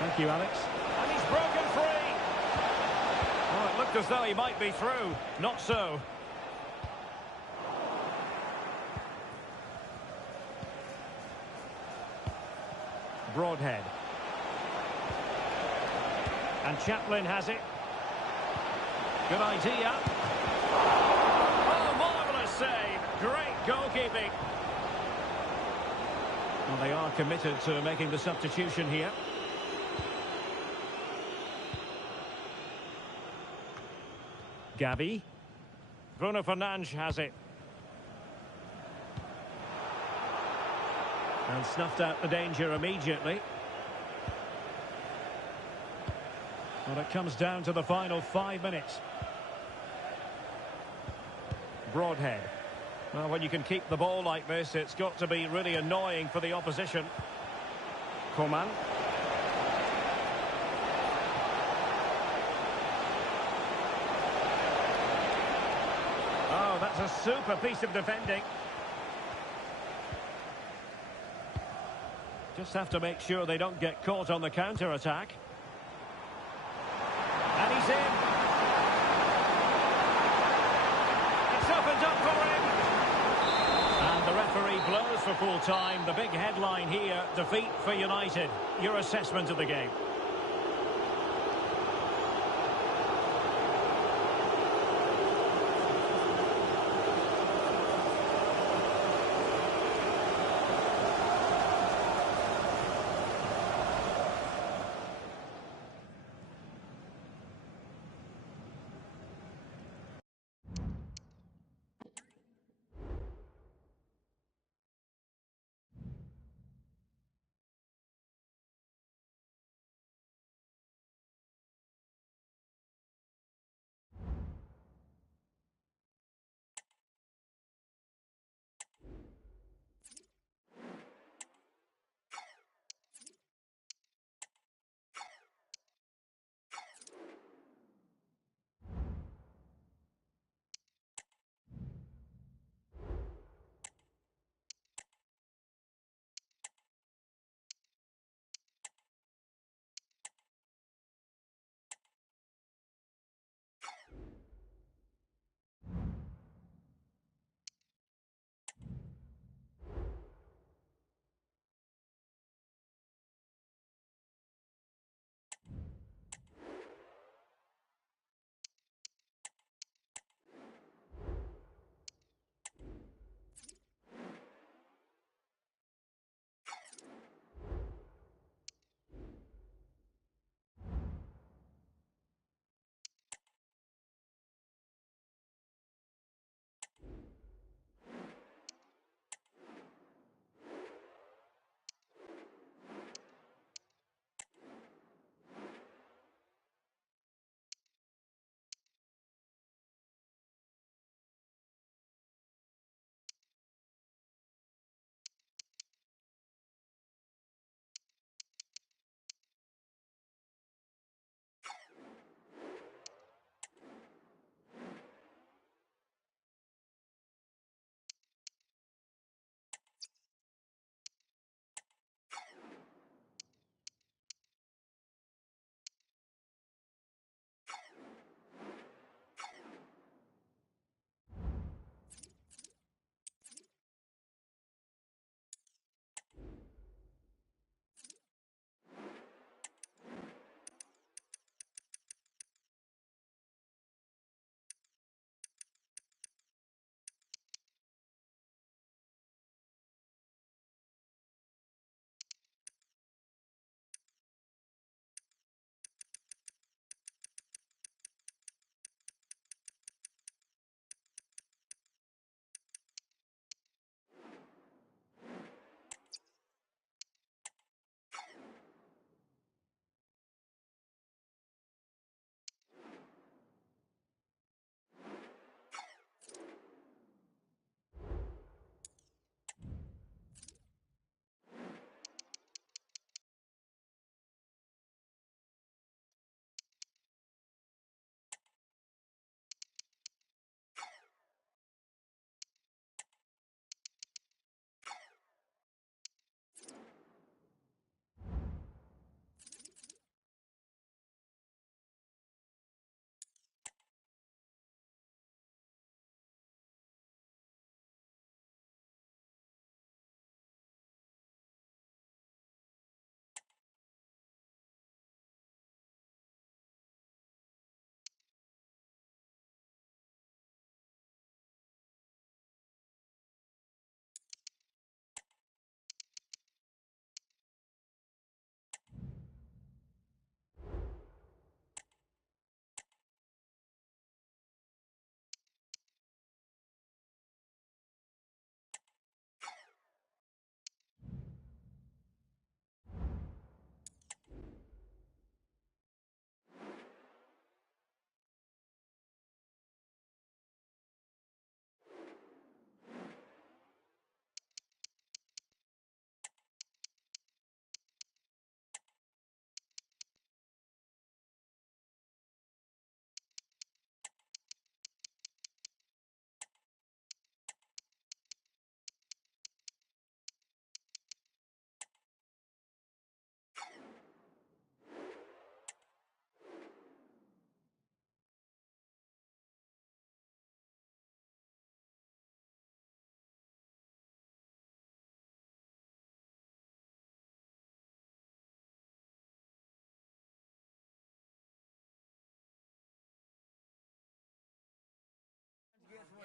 Thank you, Alex. And he's broken free. Oh, it looked as though he might be through. Not so. Broadhead. And Chaplin has it. Good idea. Oh, marvellous save. Great goalkeeping. Well, they are committed to making the substitution here. Gavi. Bruno Fernandes has it. And snuffed out the danger immediately. Well, it comes down to the final 5 minutes. Broadhead. Well, when you can keep the ball like this, it's got to be really annoying for the opposition. Coman. Oh, that's a super piece of defending. Just have to make sure they don't get caught on the counter-attack. And he's in. It's opened up for him. And the referee blows for full time. The big headline here, defeat for United. Your assessment of the game?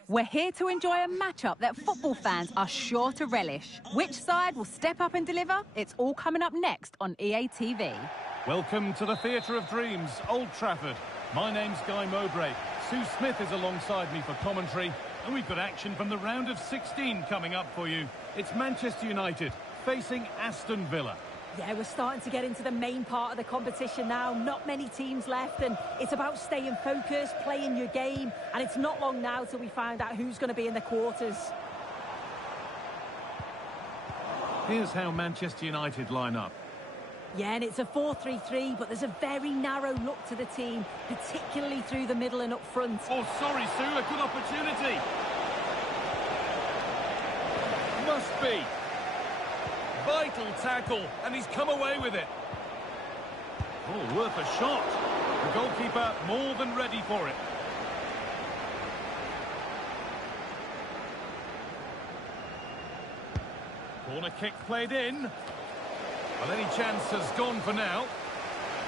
We're here to enjoy a matchup that football fans are sure to relish. Which side will step up and deliver? It's all coming up next on EA TV. Welcome to the Theatre of Dreams, Old Trafford. My name's Guy Mowbray. Sue Smith is alongside me for commentary, and we've got action from the round of 16 coming up for you. It's Manchester United facing Aston Villa. Yeah, we're starting to get into the main part of the competition now. Not many teams left, and it's about staying focused, playing your game, and it's not long now till we find out who's going to be in the quarters. Here's how Manchester United line up. Yeah, and it's a 4-3-3, but there's a very narrow look to the team, particularly through the middle and up front. Oh, sorry, Sue, a good opportunity. Must be. Vital tackle, and he's come away with it. Oh, worth a shot. The goalkeeper more than ready for it. Corner kick played in. Well, any chance has gone for now.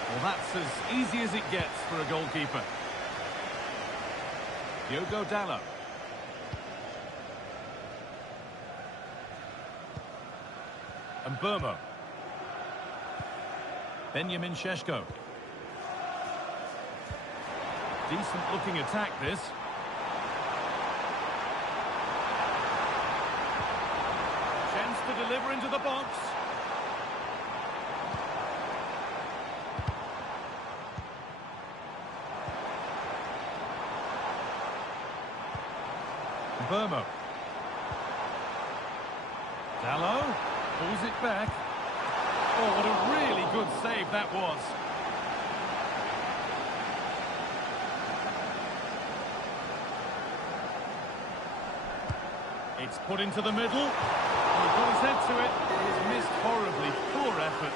Well, that's as easy as it gets for a goalkeeper. Diogo Dalot. And Burmo. Benjamin Šeško. Decent looking attack this. Chance to deliver into the box. Burmo. Dalot. Pulls it back. Oh, what a really good save that was. It's put into the middle. He got his head to it. He's missed horribly. Poor effort.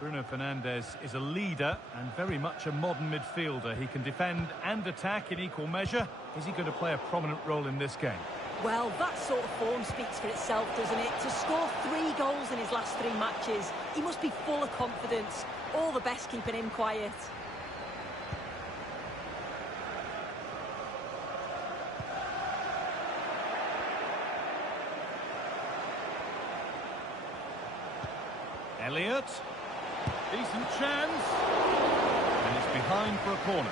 Bruno Fernandes is a leader and very much a modern midfielder. He can defend and attack in equal measure. Is he going to play a prominent role in this game? Well, that sort of form speaks for itself, doesn't it? To score 3 goals in his last 3 matches, he must be full of confidence. All the best keeping him quiet. Elliott. Decent chance. And it's behind for a corner.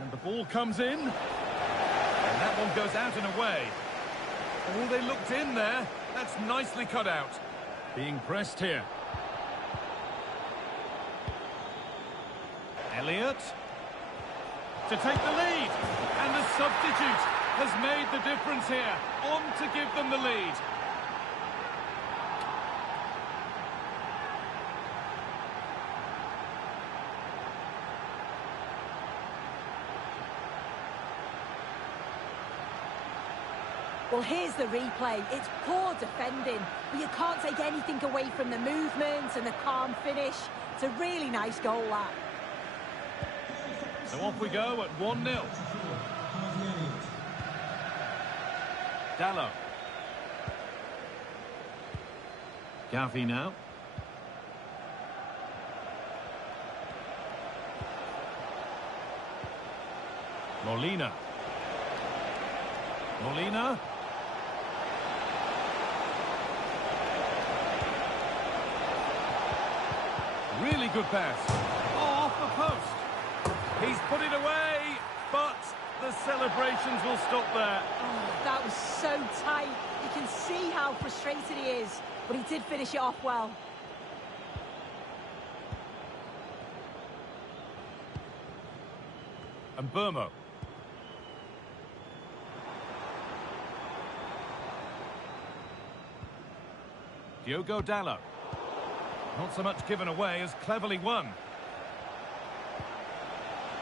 And the ball comes in. And that one goes out and away. Oh, they looked in there. That's nicely cut out. Being pressed here. Elliott. To take the lead. And the substitute has made the difference here. On to give them the lead. Well, here's the replay. It's poor defending, but you can't take anything away from the movement and the calm finish. It's a really nice goal, that. So off we go at 1-0. Dalot. Gavi now. Molina. Molina. Really good pass. Oh, off the post. He's put it away, but the celebrations will stop there. Oh, that was so tight. You can see how frustrated he is, but he did finish it off well. And Burmo. Diogo Dalot. Not so much given away as cleverly won.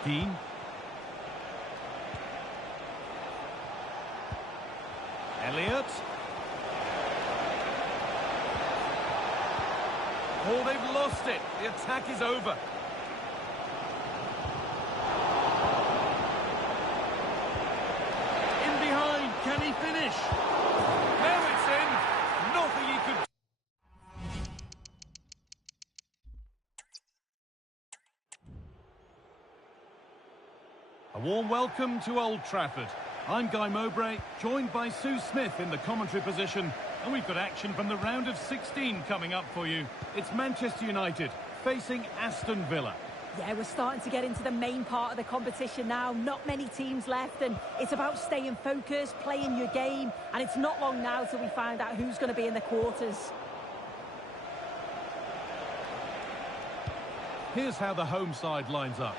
Dean. Elliott. Oh, they've lost it. The attack is over. warm welcome to Old Trafford. I'm Guy Mowbray, joined by Sue Smith in the commentary position, and we've got action from the round of 16 coming up for you. It's Manchester United facing Aston Villa. Yeah, we're starting to get into the main part of the competition now. Not many teams left, and it's about staying focused, playing your game, and it's not long now till we find out who's going to be in the quarters. Here's how the home side lines up.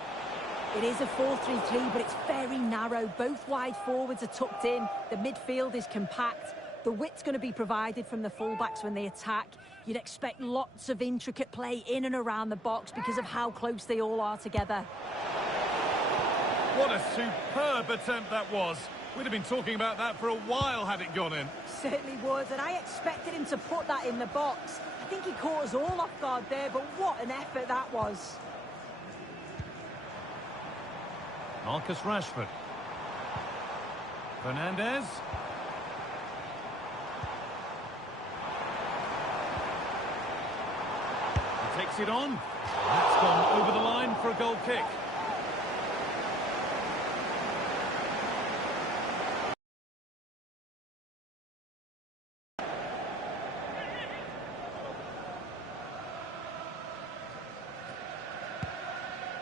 It is a 4-3-3, but it's very narrow. Both wide forwards are tucked in. The midfield is compact. The width's going to be provided from the fullbacks when they attack. You'd expect lots of intricate play in and around the box because of how close they all are together. What a superb attempt that was. We'd have been talking about that for a while had it gone in. Certainly would, and I expected him to put that in the box. I think he caught us all off guard there, but what an effort that was. Marcus Rashford. Fernandez. He takes it on. That's gone over the line for a goal kick.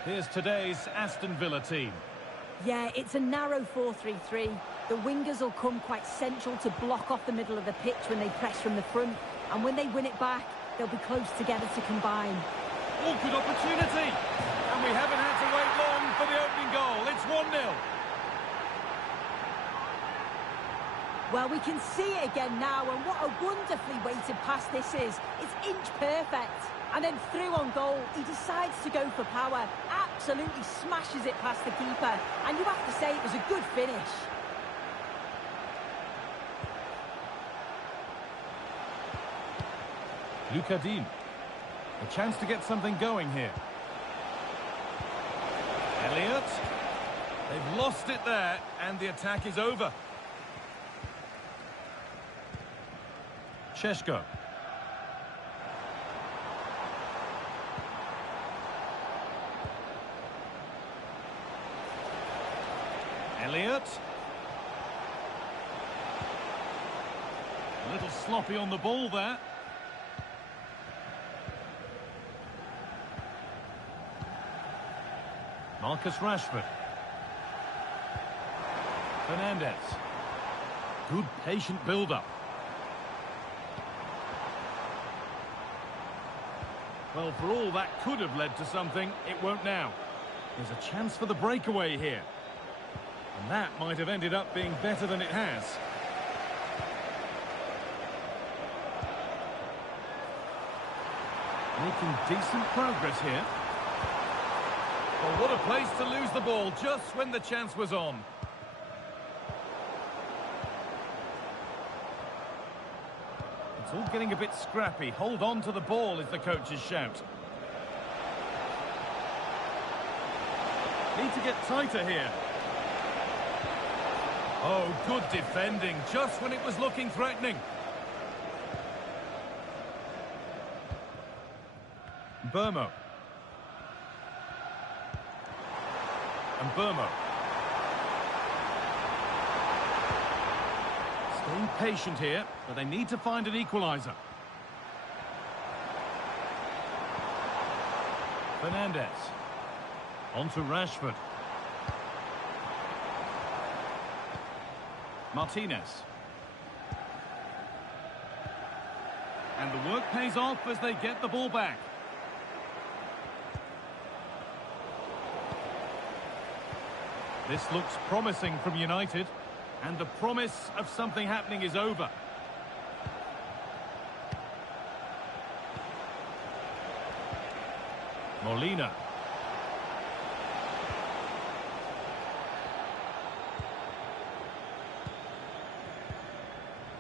Here's today's Aston Villa team. Yeah, it's a narrow 4-3-3. The wingers will come quite central to block off the middle of the pitch when they press from the front. And when they win it back, they'll be close together to combine. Oh, good opportunity! And we haven't had to wait long for the opening goal. It's 1-0. Well, we can see it again now, and what a wonderfully weighted pass this is. It's inch perfect. And then through on goal, he decides to go for power. Absolutely smashes it past the keeper. And you have to say it was a good finish. Luca Dean. A chance to get something going here. Elliott. They've lost it there, and the attack is over. Šeško. Elliott. A little sloppy on the ball there. Marcus Rashford. Fernandez. Good patient build-up. Well, for all that could have led to something, it won't now. There's a chance for the breakaway here. And that might have ended up being better than it has. Making decent progress here. Well, what a place to lose the ball just when the chance was on. It's all getting a bit scrappy. Hold on to the ball is the coach's shout. Need to get tighter here. Oh, good defending, just when it was looking threatening. Burmo. And Burmo. Staying patient here, but they need to find an equaliser. Fernandez. On to Rashford. Martinez. And the work pays off as they get the ball back. This looks promising from United, and the promise of something happening is over. Molina.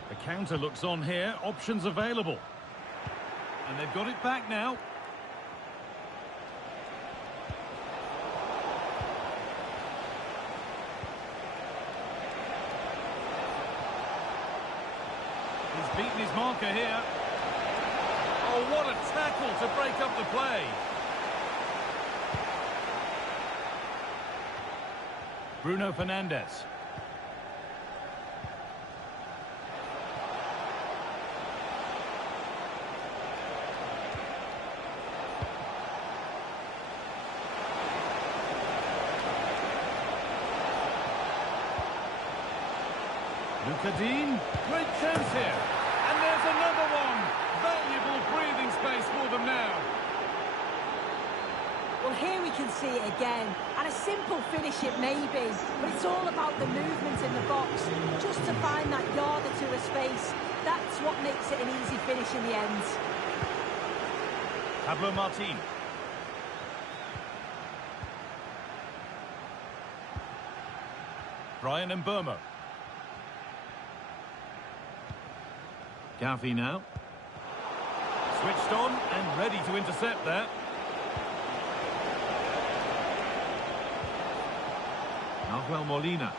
The counter looks on here, options available. And they've got it back now. He's beaten his marker here. Oh, what a tackle to break up the play. Bruno Fernandes. Lucadine, great chance here. And there's another one. Valuable breathing space for them now. Well, here we can see it again. And a simple finish it may be, but it's all about the movement in the box. Just to find that yard or two of space. That's what makes it an easy finish in the end. Pablo Martin. Brian Mbermo. Gavi now. Switched on and ready to intercept there. Nahuel Molina.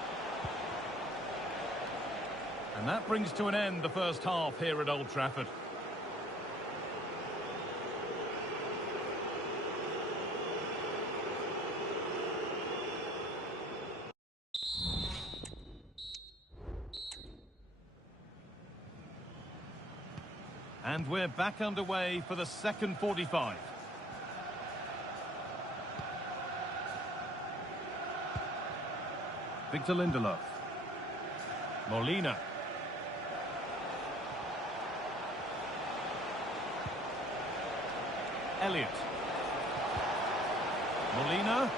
And that brings to an end the first half here at Old Trafford. And we're back underway for the second 45. Victor Lindelof. Molina. Elliott. Molina.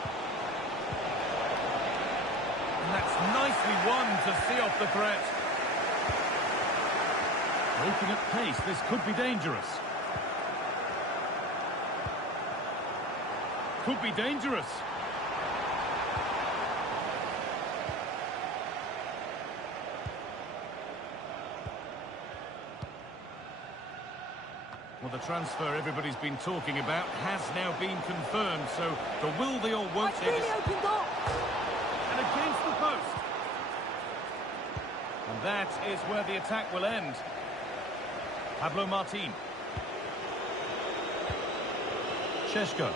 And that's nicely won to see off the threat. Breaking at pace, this could be dangerous. Could be dangerous. Well, the transfer everybody's been talking about has now been confirmed, so the will they or won't It's they... really opened up. And against the post. And that is where the attack will end. Pablo Martin. Šeško.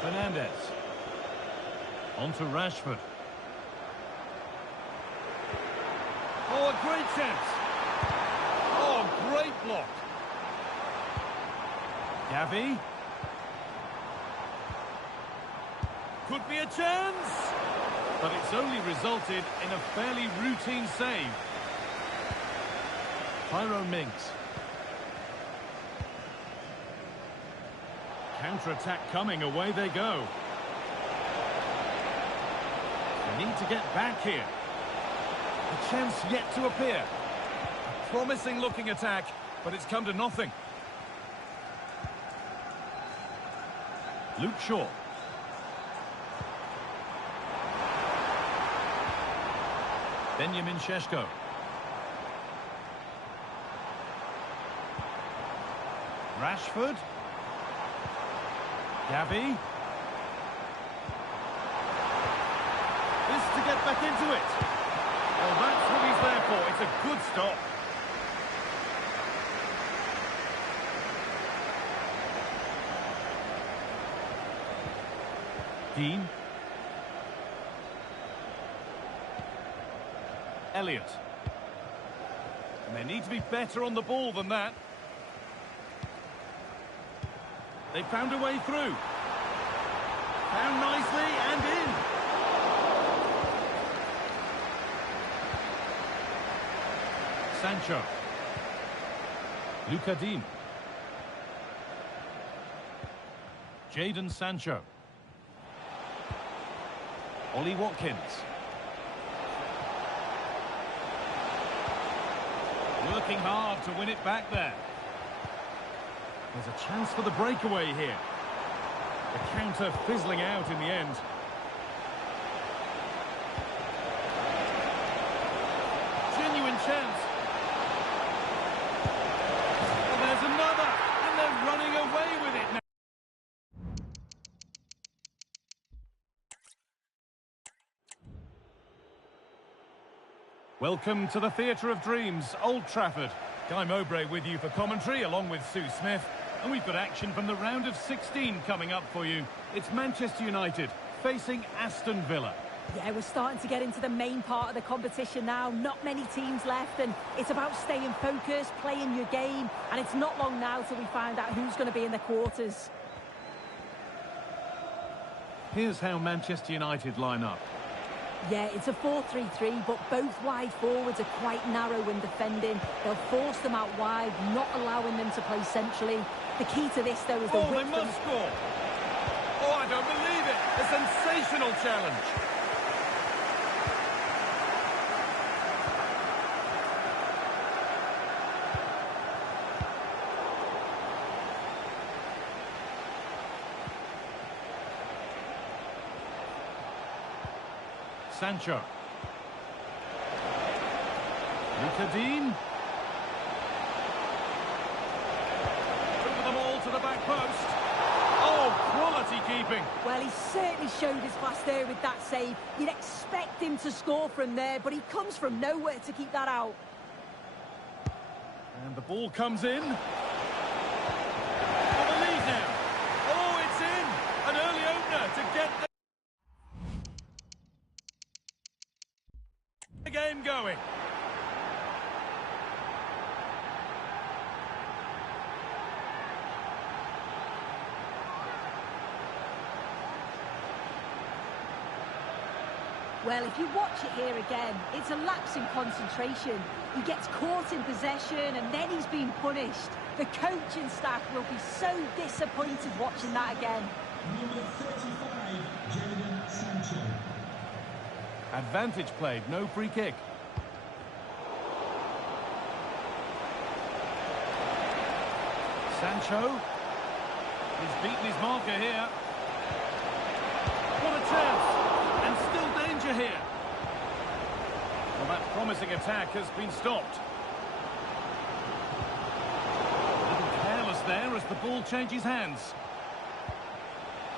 Fernandes. On to Rashford. Oh, a great chance. Oh, great block. Gavi. Could be a chance. But it's only resulted in a fairly routine save. Tyrone Mings. Counter-attack coming, away they go. They need to get back here. A chance yet to appear. A promising looking attack, but it's come to nothing. Luke Shaw. Benjamin Šeško. Rashford. Gavi. This to get back into it. Well, that's what he's there for. It's a good stop. Dean. Elliott. And they need to be better on the ball than that. They found a way through. Found nicely and in. Sancho. Lucadine. Jadon Sancho. Ollie Watkins. Working hard to win it back there. There's a chance for the breakaway here. The counter fizzling out in the end. Genuine chance. Well, there's another, and they're running away with it now. Welcome to the Theatre of Dreams, Old Trafford. Guy Mowbray with you for commentary, along with Sue Smith. And we've got action from the round of 16 coming up for you. It's Manchester United facing Aston Villa. Yeah, we're starting to get into the main part of the competition now. Not many teams left, and it's about staying focused, playing your game, and it's not long now till we find out who's going to be in the quarters. Here's how Manchester United line up. Yeah, it's a 4-3-3, but both wide forwards are quite narrow when defending. They'll force them out wide, not allowing them to play centrally. The key to this, though, is the width. They must score! Oh, I don't believe it! A sensational challenge! Sancho. Dean. Over them all to the back post. Oh, quality keeping. Well, he certainly showed his class there with that save. You'd expect him to score from there, but he comes from nowhere to keep that out. And the ball comes in. For the lead now. Oh, it's in. An early opener to get the game going. Well, if you watch it here again, it's a lapse in concentration. He gets caught in possession and then he's being punished. The coaching staff will be so disappointed watching that again. Number 35, Jadon Sancho. Advantage played, no free kick. Sancho. He's beaten his marker here. What a chance! And still danger here. Well, that promising attack has been stopped. A little careless there as the ball changes hands.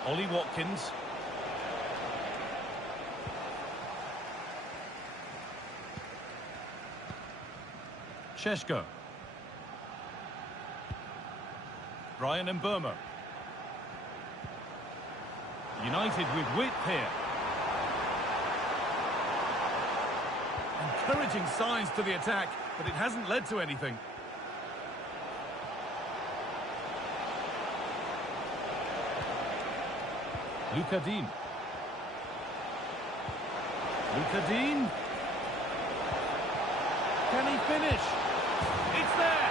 Ollie Watkins. Šeško. Brian Mbeumo. United with width here. Encouraging signs to the attack, but it hasn't led to anything. Dean. Dean. Can he finish? It's there!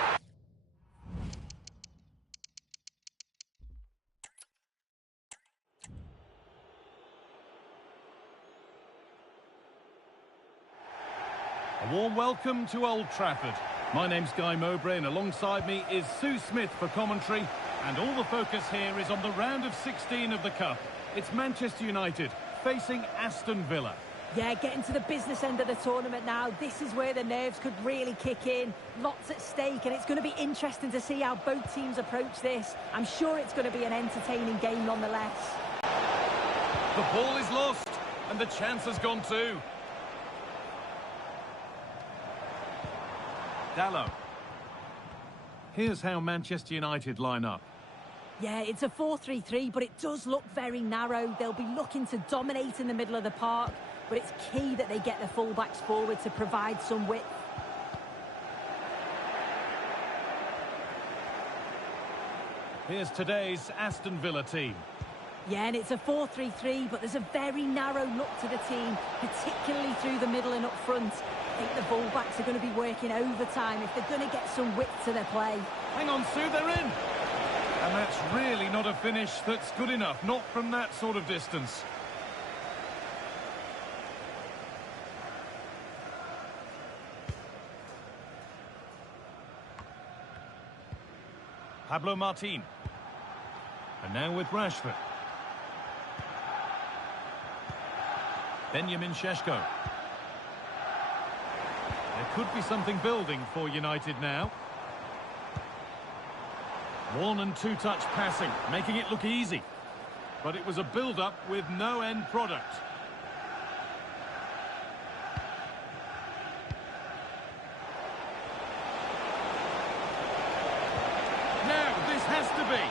A warm welcome to Old Trafford. My name's Guy Mowbray and alongside me is Sue Smith for commentary. And all the focus here is on the round of 16 of the Cup. It's Manchester United facing Aston Villa. Yeah, getting to the business end of the tournament now. This is where the nerves could really kick in. Lots at stake, and it's going to be interesting to see how both teams approach this. I'm sure it's going to be an entertaining game nonetheless. The ball is lost, and the chance has gone too. Dallo. Here's how Manchester United line up. Yeah, it's a 4-3-3, but it does look very narrow. They'll be looking to dominate in the middle of the park, but it's key that they get the fullbacks forward to provide some width. Here's today's Aston Villa team. Yeah, and it's a 4-3-3, but there's a very narrow look to the team, particularly through the middle and up front. I think the fullbacks are going to be working overtime if they're going to get some width to their play. Hang on, Sue, they're in! And that's really not a finish that's good enough, not from that sort of distance. Pablo Martin. And now with Rashford. Benjamin Šeško. There could be something building for United now. One and two touch passing, making it look easy. But it was a build-up with no end product. Now, this has to be.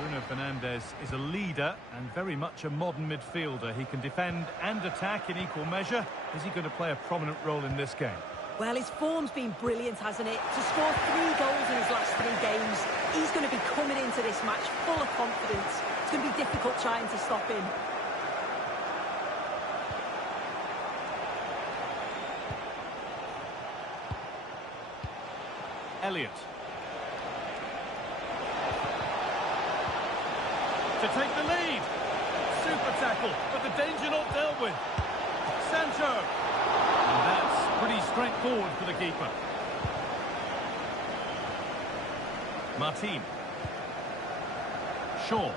Bruno Fernandes is a leader and very much a modern midfielder. He can defend and attack in equal measure. Is he going to play a prominent role in this game? Well, his form's been brilliant, hasn't it? To score 3 goals in his last 3 games, he's going to be coming into this match full of confidence. It's going to be difficult trying to stop him. Elliott. To take the lead. Super tackle, but the danger not dealt with. Sancho. And that's pretty straightforward for the keeper. Martin. Shaw.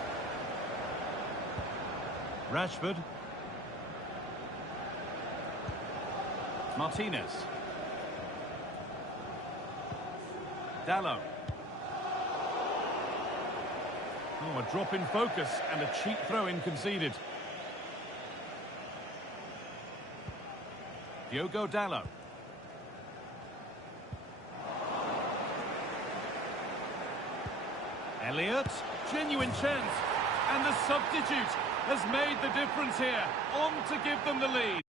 Rashford. Martinez. Dallo. Oh, a drop in focus and a cheap throw-in conceded. Diogo Dallo. Elliott. Genuine chance. And the substitute has made the difference here. On to give them the lead.